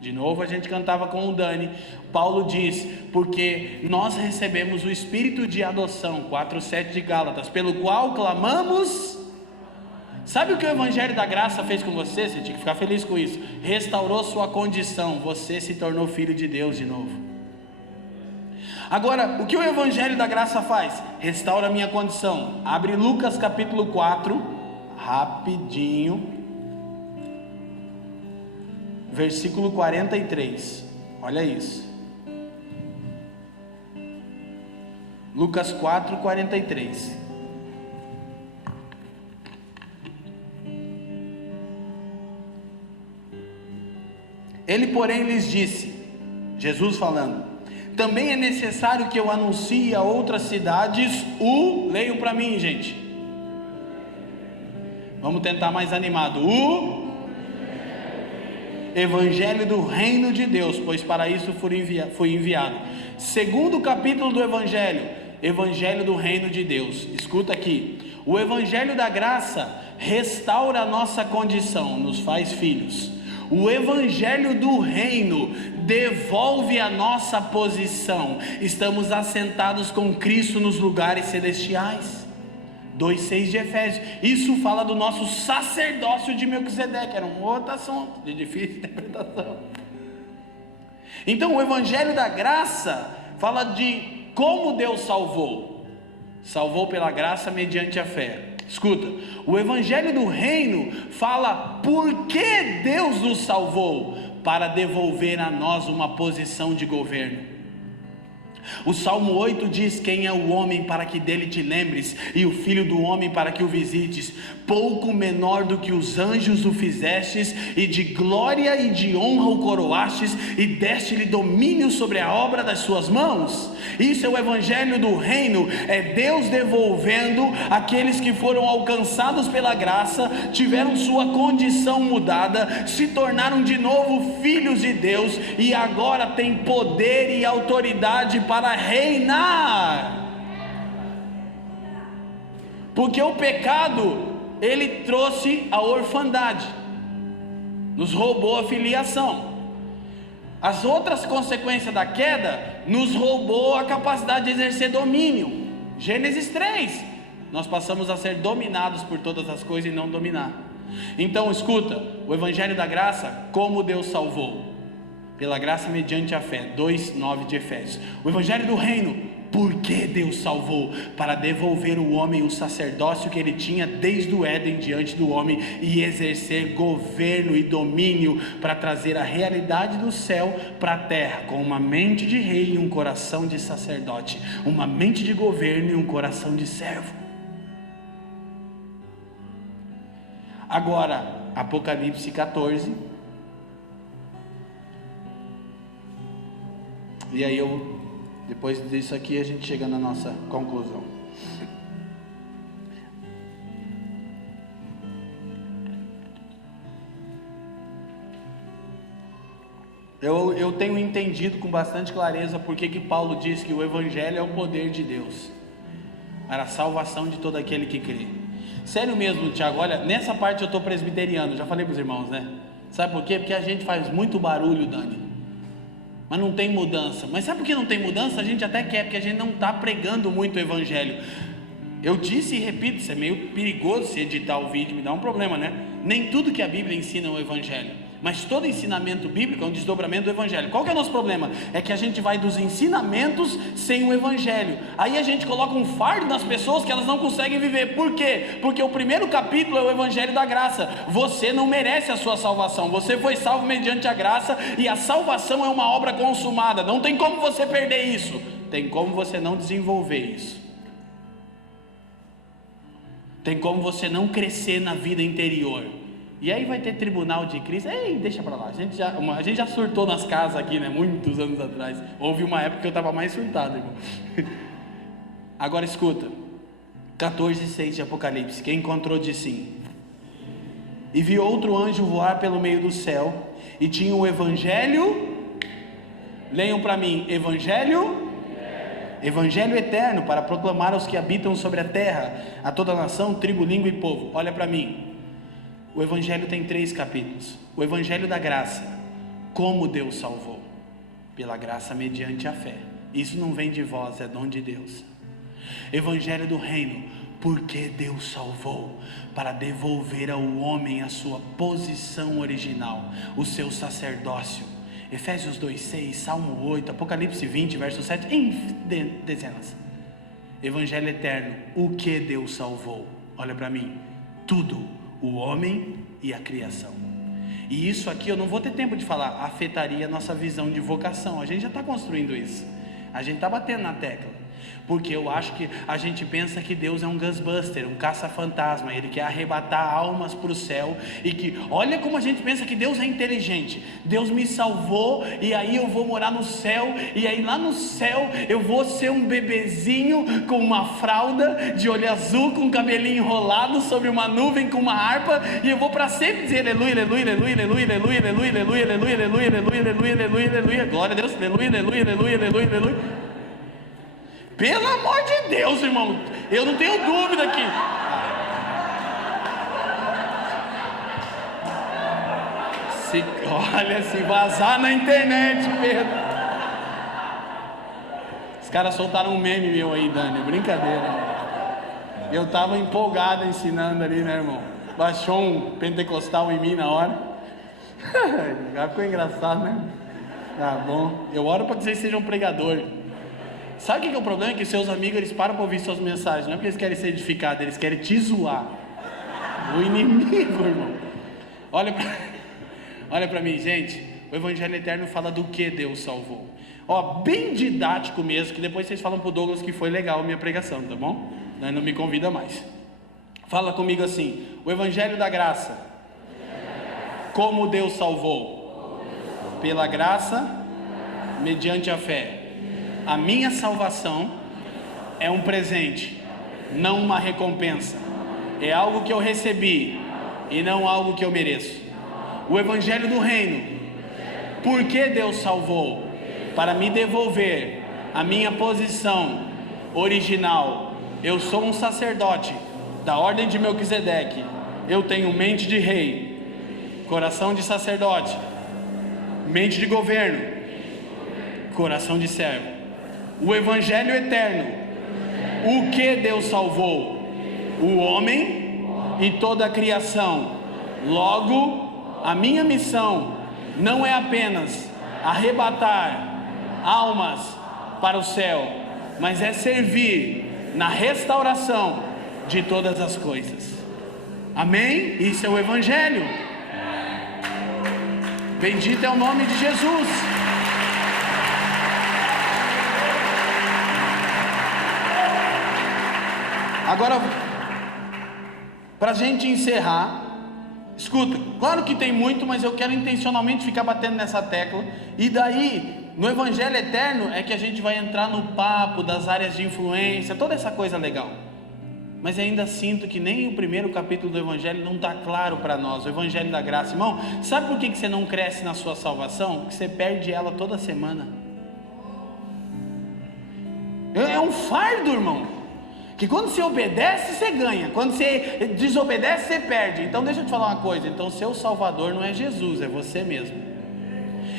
De novo a gente cantava com o Dani. Paulo diz, porque nós recebemos o Espírito de adoção, 4:7 de Gálatas, pelo qual clamamos. Sabe o que o Evangelho da graça fez com você? Você tinha que ficar feliz com isso. Restaurou sua condição, você se tornou filho de Deus de novo. Agora, o que o Evangelho da graça faz? Restaura a minha condição. Abre Lucas capítulo 4, rapidinho, versículo 43, olha isso. Lucas 4, 43. Ele, porém, lhes disse, Jesus falando, também é necessário que eu anuncie a outras cidades leiam para mim, gente. Vamos tentar mais animado. Evangelho do reino de Deus, pois para isso fui enviado. Segundo capítulo do Evangelho, Evangelho do reino de Deus. Escuta aqui, o Evangelho da graça restaura a nossa condição, nos faz filhos. O Evangelho do reino devolve a nossa posição, estamos assentados com Cristo nos lugares celestiais. 2:6 de Efésios, isso fala do nosso sacerdócio de Melquisedeque, era um outro assunto, de difícil interpretação. Então o Evangelho da graça fala de como Deus salvou pela graça mediante a fé. Escuta, o evangelho do reino fala por que Deus nos salvou, para devolver a nós uma posição de governo. O Salmo 8 diz: quem é o homem para que dele te lembres, e o filho do homem para que o visites? Pouco menor do que os anjos o fizestes, e de glória e de honra o coroastes, e deste-lhe domínio sobre a obra das suas mãos. Isso é o evangelho do reino, é Deus devolvendo aqueles que foram alcançados pela graça, tiveram sua condição mudada, se tornaram de novo filhos de Deus, e agora têm poder e autoridade para reinar. Porque o pecado, ele trouxe a orfandade, nos roubou a filiação. As outras consequências da queda nos roubou a capacidade de exercer domínio. Gênesis 3, nós passamos a ser dominados por todas as coisas e não dominar. Então escuta, o evangelho da graça, como Deus salvou? Pela graça mediante a fé, 2:9 de Efésios. O evangelho do reino, por que Deus salvou? Para devolver o homem o sacerdócio que ele tinha desde o Éden diante do homem, e exercer governo e domínio, para trazer a realidade do céu para a terra, com uma mente de rei e um coração de sacerdote, uma mente de governo e um coração de servo. Agora, Apocalipse 14. E aí depois disso aqui a gente chega na nossa conclusão. Eu tenho entendido com bastante clareza porque que Paulo diz que o evangelho é o poder de Deus para a salvação de todo aquele que crê. Sério mesmo, Tiago, olha, nessa parte eu estou presbiteriano, já falei para os irmãos, né? Sabe por quê? Porque a gente faz muito barulho, Dani, mas não tem mudança. Mas sabe por que não tem mudança? A gente até quer, porque a gente não está pregando muito o evangelho. Eu disse e repito, isso é meio perigoso se editar o vídeo, me dá um problema, né? Nem tudo que a Bíblia ensina é o evangelho, mas todo ensinamento bíblico é um desdobramento do evangelho. Qual que é o nosso problema? É que a gente vai dos ensinamentos sem o evangelho. Aí a gente coloca um fardo nas pessoas que elas não conseguem viver. Por quê? Porque o primeiro capítulo é o evangelho da graça. Você não merece a sua salvação, você foi salvo mediante a graça, e a salvação é uma obra consumada. Não tem como você perder isso, tem como você não desenvolver isso, tem como você não crescer na vida interior. E aí vai ter tribunal de Cristo. Ei, deixa pra lá, a gente já surtou nas casas aqui, né, muitos anos atrás. Houve uma época que eu estava mais surtado, irmão. Agora escuta, 14:6 de Apocalipse. Quem encontrou diz sim: e vi outro anjo voar pelo meio do céu, e tinha o evangelho, leiam para mim, evangelho eterno, para proclamar aos que habitam sobre a terra, a toda nação, tribo, língua e povo. Olha para mim, o evangelho tem 3 capítulos. O evangelho da graça, como Deus salvou, pela graça mediante a fé. Isso não vem de vós, é dom de Deus. Evangelho do reino, porque Deus salvou, para devolver ao homem a sua posição original, o seu sacerdócio. Efésios 2:6, Salmo 8, Apocalipse 20, verso 7, em dezenas. Evangelho eterno, o que Deus salvou? Olha para mim, tudo, o homem e a criação. E isso aqui eu não vou ter tempo de falar, afetaria a nossa visão de vocação. A gente já está construindo isso, a gente está batendo na tecla, porque eu acho que a gente pensa que Deus é um Ghostbuster, um caça-fantasma. Ele quer arrebatar almas para o céu, e que, olha como a gente pensa que Deus é inteligente. Deus me salvou, e aí eu vou morar no céu, e aí lá no céu eu vou ser um bebezinho com uma fralda de olho azul, com cabelinho enrolado sobre uma nuvem com uma harpa, e eu vou para sempre dizer aleluia, aleluia, aleluia, aleluia, aleluia, aleluia, aleluia, aleluia, aleluia, aleluia, aleluia, aleluia, aleluia, glória a Deus, aleluia, aleluia, aleluia, aleluia, aleluia. Pelo amor de Deus, irmão, eu não tenho dúvida que se vazar na internet, Pedro. Os caras soltaram um meme meu aí, Dani, brincadeira. Eu tava empolgado ensinando ali, né, irmão? Baixou um pentecostal em mim na hora. Já ficou engraçado, né? Tá bom, eu oro para que vocês sejam pregadores. Sabe o que é o problema? É que seus amigos, eles param para ouvir suas mensagens. Não é porque eles querem ser edificados, eles querem te zoar. O inimigo, irmão. Olha para mim, gente. O Evangelho Eterno fala do que Deus salvou. Ó, bem didático mesmo, que depois vocês falam pro Douglas que foi legal a minha pregação, tá bom? Não me convida mais. Fala comigo assim: o Evangelho da Graça. Como Deus salvou? Pela graça, mediante a fé. A minha salvação é um presente, não uma recompensa. É algo que eu recebi e não algo que eu mereço. O Evangelho do Reino. Por que Deus salvou? Para me devolver a minha posição original. Eu sou um sacerdote da ordem de Melquisedeque. Eu tenho mente de rei, coração de sacerdote, mente de governo, coração de servo. O Evangelho eterno. O que Deus salvou? O homem e toda a criação. Logo, a minha missão não é apenas arrebatar almas para o céu, mas é servir na restauração de todas as coisas. Amém? Isso é o Evangelho. Bendito é o nome de Jesus. Agora, para a gente encerrar, escuta, claro que tem muito, mas eu quero intencionalmente ficar batendo nessa tecla. E daí, no Evangelho Eterno, é que a gente vai entrar no papo das áreas de influência, toda essa coisa legal. Mas ainda sinto que nem o primeiro capítulo do Evangelho não está claro para nós, o Evangelho da Graça. Irmão, sabe por que você não cresce na sua salvação? Porque você perde ela toda semana. É um fardo, irmão. Que quando você obedece, você ganha. Quando você desobedece, você perde. Então deixa eu te falar uma coisa. Então seu Salvador não é Jesus, é você mesmo.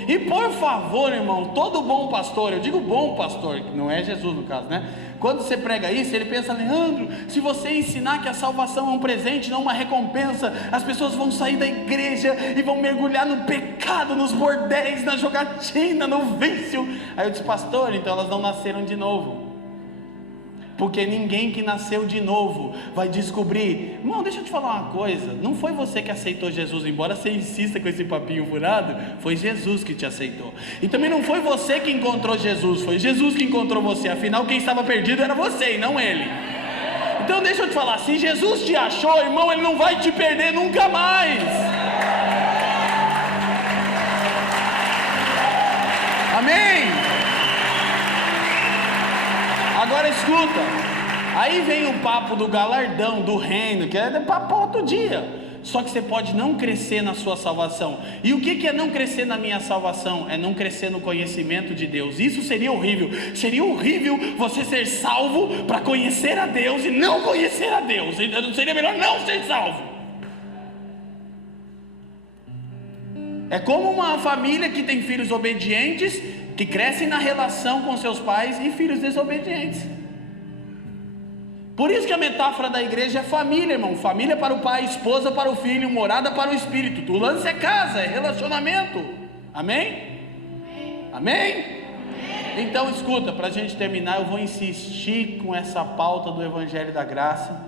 E por favor, irmão, todo bom pastor, eu digo bom pastor, que não é Jesus no caso, né? Quando você prega isso, ele pensa: Leandro, se você ensinar que a salvação é um presente, não uma recompensa, as pessoas vão sair da igreja e vão mergulhar no pecado, nos bordéis, na jogatina, no vício. Aí eu disse: pastor, então elas não nasceram de novo. Porque ninguém que nasceu de novo vai descobrir. Irmão, deixa eu te falar uma coisa. Não foi você que aceitou Jesus, embora você insista com esse papinho furado. Foi Jesus que te aceitou. E também não foi você que encontrou Jesus, foi Jesus que encontrou você. Afinal, quem estava perdido era você e não ele. Então deixa eu te falar, se Jesus te achou, irmão, ele não vai te perder nunca mais. Amém? Agora escuta, aí vem o papo do galardão, do reino, que é papo outro dia. Só que você pode não crescer na sua salvação. E o que é não crescer na minha salvação? É não crescer no conhecimento de Deus. Isso seria horrível. Seria horrível você ser salvo para conhecer a Deus e não conhecer a Deus. Seria melhor não ser salvo. É como uma família que tem filhos obedientes, que crescem na relação com seus pais, e filhos desobedientes. Por isso que a metáfora da igreja é família, irmão. Família para o pai, esposa para o filho, morada para o espírito. O lance é casa, é relacionamento. Amém? Amém? Então escuta, para a gente terminar, eu vou insistir com essa pauta do Evangelho da Graça,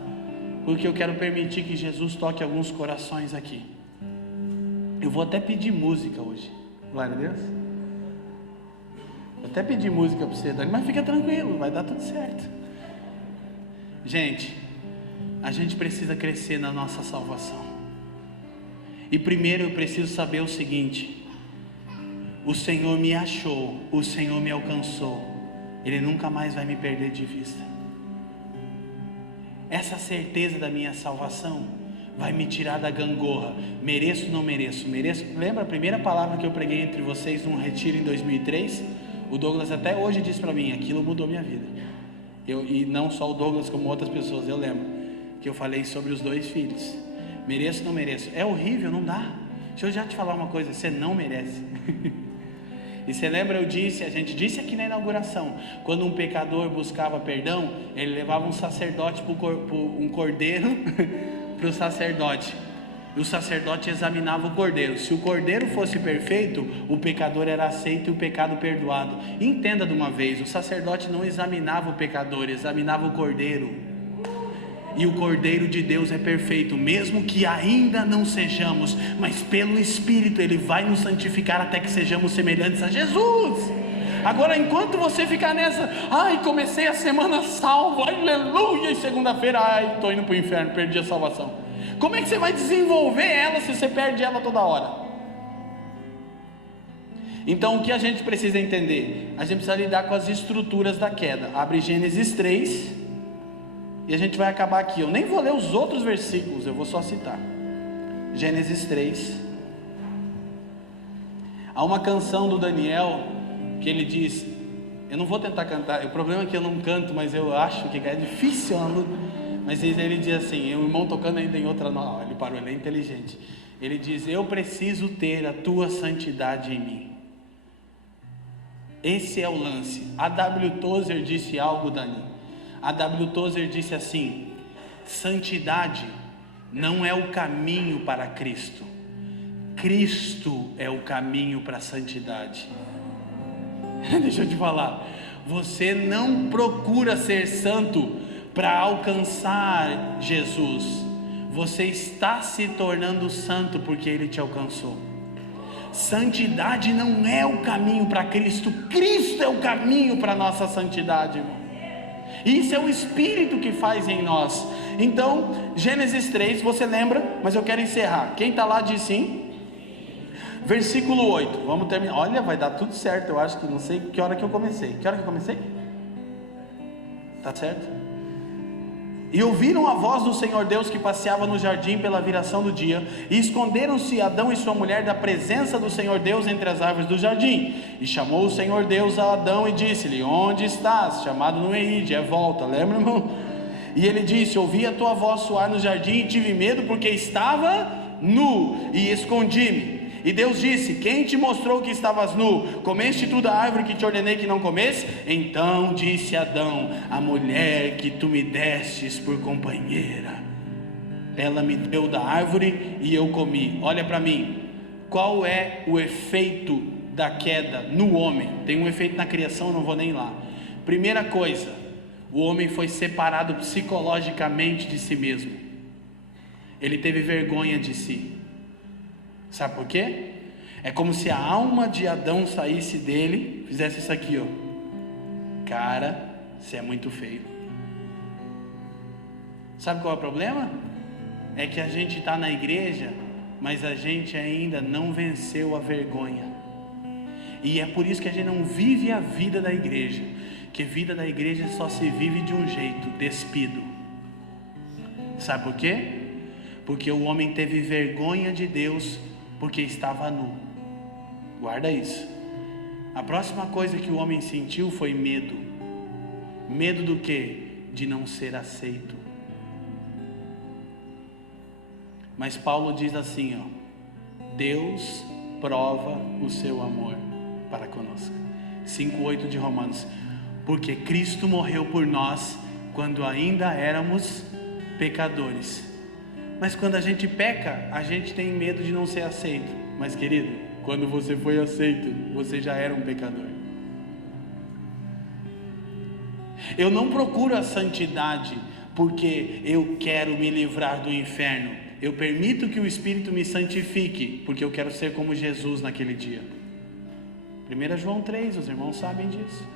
porque eu quero permitir que Jesus toque alguns corações aqui. Eu vou até pedir música hoje. Glória a Deus. Vou até pedir música para você, Dani, mas fica tranquilo, vai dar tudo certo. Gente, a gente precisa crescer na nossa salvação. E primeiro eu preciso saber o seguinte: o Senhor me achou, o Senhor me alcançou, Ele nunca mais vai me perder de vista. Essa certeza da minha salvação vai me tirar da gangorra. Mereço ou não mereço? Mereço. Lembra a primeira palavra que eu preguei entre vocês num retiro em 2003? O Douglas até hoje diz para mim: aquilo mudou minha vida. E não só o Douglas, como outras pessoas. Eu lembro que eu falei sobre os 2 filhos. Mereço ou não mereço? É horrível, não dá. Deixa eu já te falar uma coisa: você não merece. E você lembra, a gente disse aqui na inauguração, quando um pecador buscava perdão, ele levava um sacerdote, um cordeiro para o sacerdote. E o sacerdote examinava o cordeiro. Se o cordeiro fosse perfeito, o pecador era aceito e o pecado perdoado. Entenda de uma vez, o sacerdote não examinava o pecador, examinava o cordeiro. E o cordeiro de Deus é perfeito, mesmo que ainda não sejamos, mas pelo Espírito Ele vai nos santificar até que sejamos semelhantes a Jesus. Agora, enquanto você ficar nessa, comecei a semana salvo, aleluia, e segunda-feira, estou indo para o inferno, perdi a salvação. Como é que você vai desenvolver ela se você perde ela toda hora? Então, o que a gente precisa entender? A gente precisa lidar com as estruturas da queda. Abre Gênesis 3 e a gente vai acabar aqui. Eu nem vou ler os outros versículos, eu vou só citar. Gênesis 3. Há uma canção do Daniel que ele diz, eu não vou tentar cantar, o problema é que eu não canto, mas eu acho que é difícil, mas ele diz assim, o irmão tocando ainda em outra, não, ele parou, ele é inteligente, ele diz, eu preciso ter a tua santidade em mim. Esse é o lance. A W. Tozer disse algo, Dani. A W. Tozer disse assim, santidade não é o caminho para Cristo, Cristo é o caminho para a santidade. Deixa eu te falar, você não procura ser santo para alcançar Jesus, você está se tornando santo porque Ele te alcançou. Santidade não é o caminho para Cristo, Cristo é o caminho para a nossa santidade, irmão. Isso é o Espírito que faz em nós. Então, Gênesis 3, você lembra? Mas eu quero encerrar. Quem está lá diz sim. Versículo 8, vamos terminar. Olha, vai dar tudo certo. Eu acho que não sei que hora que eu comecei. Que hora que eu comecei? Tá certo? E ouviram a voz do Senhor Deus que passeava no jardim pela viração do dia, e esconderam-se Adão e sua mulher da presença do Senhor Deus entre as árvores do jardim. E chamou o Senhor Deus a Adão e disse-lhe, onde estás? Chamado no Eide, é volta, lembra, irmão? E ele disse, ouvi a tua voz soar no jardim e tive medo porque estava nu e escondi-me. E Deus disse, quem te mostrou que estavas nu? Comeste tu da árvore que te ordenei que não comesse? Então disse Adão, a mulher que tu me destes por companheira, ela me deu da árvore e eu comi. Olha para mim, qual é o efeito da queda no homem? Tem um efeito na criação, não vou nem lá. Primeira coisa, o homem foi separado psicologicamente de si mesmo. Ele teve vergonha de si. Sabe por quê? É como se a alma de Adão saísse dele, fizesse isso aqui, ó. Cara, você é muito feio. Sabe qual é o problema? É que a gente está na igreja, mas a gente ainda não venceu a vergonha. E é por isso que a gente não vive a vida da igreja. Que vida da igreja só se vive de um jeito, despido. Sabe por quê? Porque o homem teve vergonha de Deus porque estava nu. Guarda isso. A próxima coisa que o homem sentiu foi medo. Medo do quê? De não ser aceito. Mas Paulo diz assim, ó, Deus prova o seu amor para conosco. 5:8 de Romanos. Porque Cristo morreu por nós quando ainda éramos pecadores. Mas quando a gente peca, a gente tem medo de não ser aceito. Mas querido, quando você foi aceito, você já era um pecador. Eu não procuro a santidade porque eu quero me livrar do inferno. Eu permito que o Espírito me santifique porque eu quero ser como Jesus naquele dia. 1 João 3, os irmãos sabem disso.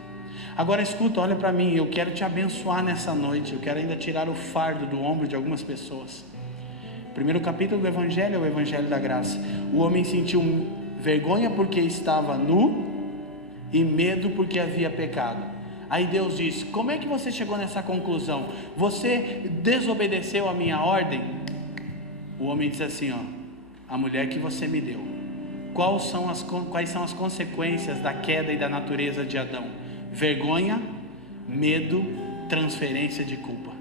Agora escuta, olha para mim, eu quero te abençoar nessa noite. Eu quero ainda tirar o fardo do ombro de algumas pessoas. Primeiro capítulo do Evangelho é o Evangelho da Graça. O homem sentiu vergonha porque estava nu e medo porque havia pecado. Aí Deus diz, como é que você chegou nessa conclusão? Você desobedeceu a minha ordem? O homem diz assim, ó, a mulher que você me deu. Quais são as consequências da queda e da natureza de Adão? Vergonha, medo, transferência de culpa.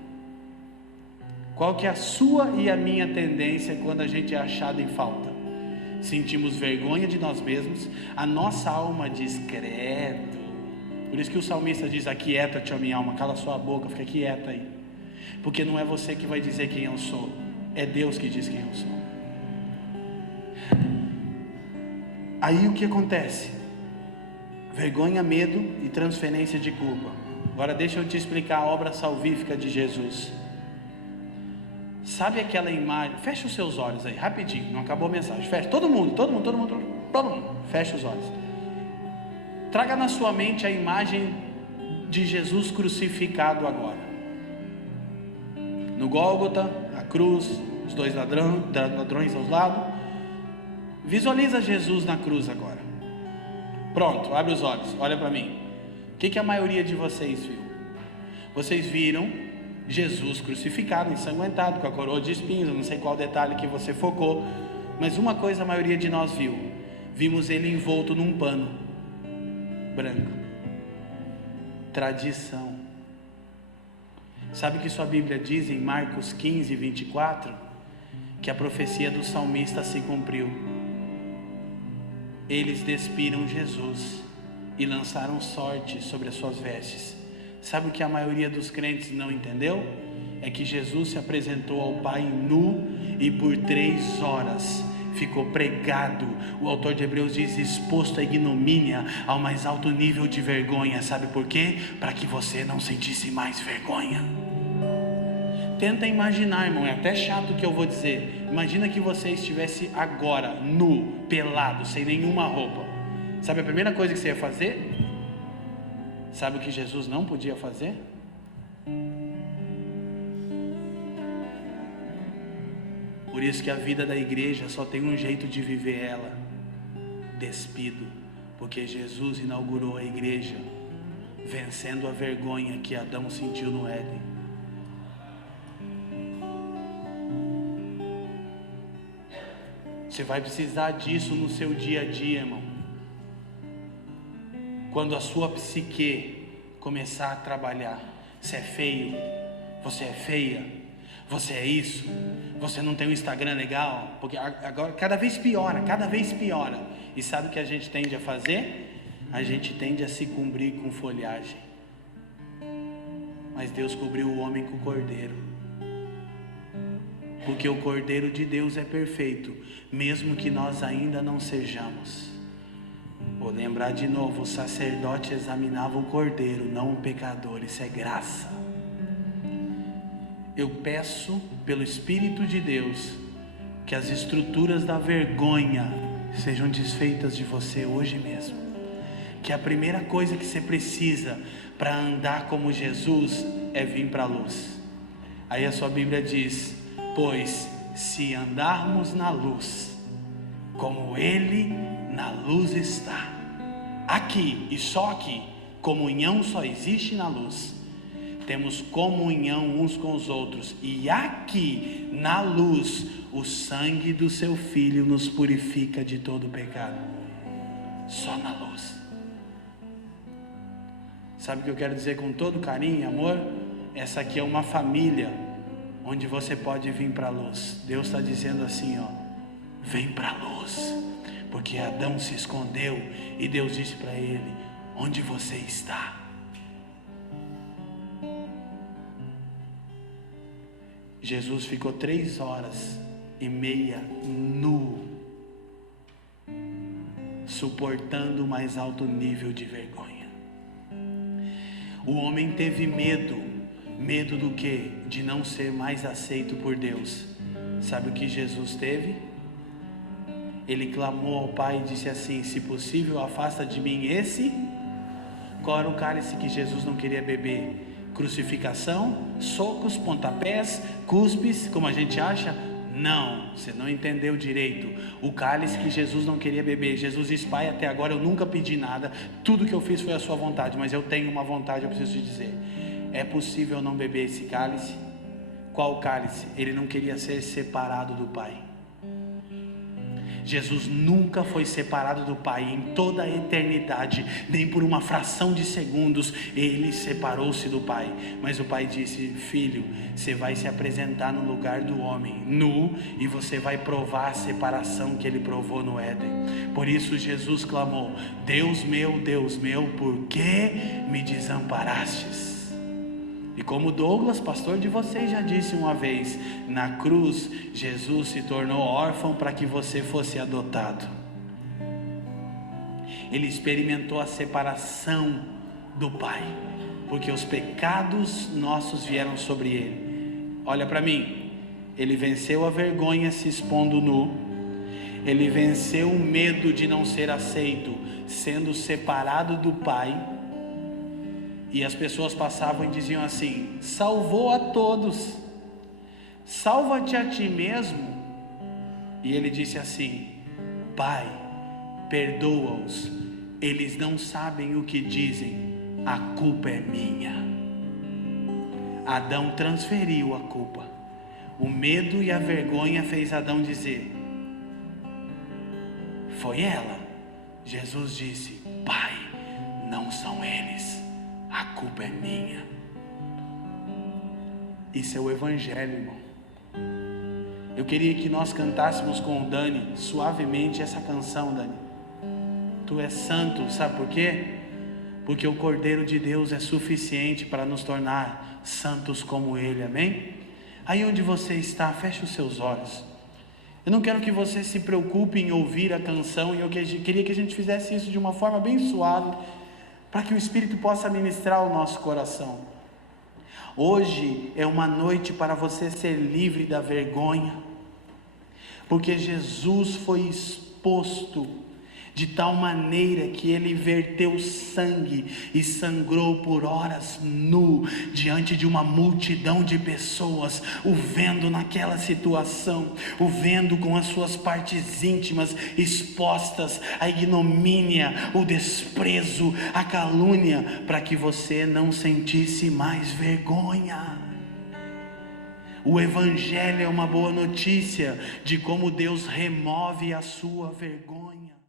Qual que é a sua e a minha tendência quando a gente é achado em falta? Sentimos vergonha de nós mesmos, a nossa alma diz, credo. Por isso que o salmista diz, aquieta-te a minha alma, cala sua boca, fica quieta aí. Porque não é você que vai dizer quem eu sou, é Deus que diz quem eu sou. Aí o que acontece? Vergonha, medo e transferência de culpa. Agora deixa eu te explicar a obra salvífica de Jesus. Sabe aquela imagem? Fecha os seus olhos aí, rapidinho, não acabou a mensagem. Fecha, todo mundo. Fecha os olhos. Traga na sua mente a imagem de Jesus crucificado agora. No Gólgota, a cruz, os dois ladrões aos lados. Visualiza Jesus na cruz agora. Pronto, abre os olhos, olha para mim. O que a maioria de vocês viu? Vocês viram Jesus crucificado, ensanguentado, com a coroa de espinhos. Eu não sei qual detalhe que você focou, mas uma coisa a maioria de nós viu. Vimos ele envolto num pano branco. Tradição. Sabe o que sua Bíblia diz em Marcos 15, 24? Que a profecia do salmista se cumpriu. Eles despiram Jesus e lançaram sorte sobre as suas vestes. Sabe o que a maioria dos crentes não entendeu? É que Jesus se apresentou ao Pai nu e por 3 horas ficou pregado. O autor de Hebreus diz: exposto à ignomínia, ao mais alto nível de vergonha. Sabe por quê? Para que você não sentisse mais vergonha. Tenta imaginar, irmão, é até chato o que eu vou dizer. Imagina que você estivesse agora nu, pelado, sem nenhuma roupa. Sabe a primeira coisa que você ia fazer? Sabe o que Jesus não podia fazer? Por isso que a vida da igreja só tem um jeito de viver ela: despido. Porque Jesus inaugurou a igreja vencendo a vergonha que Adão sentiu no Éden. Você vai precisar disso no seu dia a dia, irmão. Quando a sua psique começar a trabalhar. Você é feio, você é feia, você é isso, você não tem um Instagram legal, porque agora cada vez piora. E sabe o que a gente tende a fazer? A gente tende a se cobrir com folhagem. Mas Deus cobriu o homem com o cordeiro. Porque o Cordeiro de Deus é perfeito, mesmo que nós ainda não sejamos. Vou lembrar de novo: o sacerdote examinava o cordeiro, não o pecador. Isso é graça. Eu peço pelo Espírito de Deus que as estruturas da vergonha sejam desfeitas de você hoje mesmo. Que a primeira coisa que você precisa para andar como Jesus é vir para a luz. Aí a sua Bíblia diz: pois se andarmos na luz, como Ele na luz está. Aqui e só aqui, comunhão só existe na luz. Temos comunhão uns com os outros. E aqui na luz, o sangue do seu Filho nos purifica de todo pecado. Só na luz. Sabe o que eu quero dizer com todo carinho e amor? Essa aqui é uma família onde você pode vir para a luz. Deus está dizendo assim, ó: vem para a luz. Porque Adão se escondeu e Deus disse para ele: onde você está? Jesus ficou 3h30 nu, suportando o mais alto nível de vergonha. O homem teve medo. Medo do quê? De não ser mais aceito por Deus. Sabe o que Jesus teve? Ele clamou ao Pai e disse assim: se possível, afasta de mim esse. Qual era o cálice que Jesus não queria beber? Crucificação, socos, pontapés, cuspes, como a gente acha? Não, você não entendeu direito. O cálice que Jesus não queria beber. Jesus disse: Pai, até agora eu nunca pedi nada, tudo que eu fiz foi a sua vontade, mas eu tenho uma vontade, eu preciso te dizer: é possível não beber esse cálice? Qual cálice? Ele não queria ser separado do Pai. Jesus nunca foi separado do Pai em toda a eternidade, nem por uma fração de segundos ele separou-se do Pai. Mas o Pai disse: filho, você vai se apresentar no lugar do homem nu, e você vai provar a separação que ele provou no Éden. Por isso Jesus clamou: Deus meu, por que me desamparastes? E como Douglas, pastor de vocês, já disse uma vez, na cruz Jesus se tornou órfão para que você fosse adotado. ele experimentou a separação do Pai, porque os pecados nossos vieram sobre ele. Olha para mim, ele venceu a vergonha se expondo nu, ele venceu o medo de não ser aceito, sendo separado do Pai. E as pessoas passavam e diziam assim: salvou a todos, salva-te a ti mesmo. E ele disse assim: Pai, perdoa-os, eles não sabem o que dizem, a culpa é minha. Adão transferiu a culpa. O medo e a vergonha fez Adão dizer: foi ela. Jesus disse: Pai, não são eles, a culpa é minha. Isso é o Evangelho, irmão. Eu queria que nós cantássemos com o Dani, suavemente, essa canção, Dani. Tu és santo, sabe por quê? Porque o Cordeiro de Deus é suficiente para nos tornar santos como Ele, amém? Aí onde você está, feche os seus olhos. Eu não quero que você se preocupe em ouvir a canção, e eu queria que a gente fizesse isso de uma forma bem suave, para que o Espírito possa ministrar o nosso coração. Hoje é uma noite para você ser livre da vergonha, porque Jesus foi exposto de tal maneira que ele verteu sangue e sangrou por horas nu, diante de uma multidão de pessoas, o vendo naquela situação, o vendo com as suas partes íntimas expostas, a ignomínia, o desprezo, a calúnia, para que você não sentisse mais vergonha. O Evangelho é uma boa notícia de como Deus remove a sua vergonha.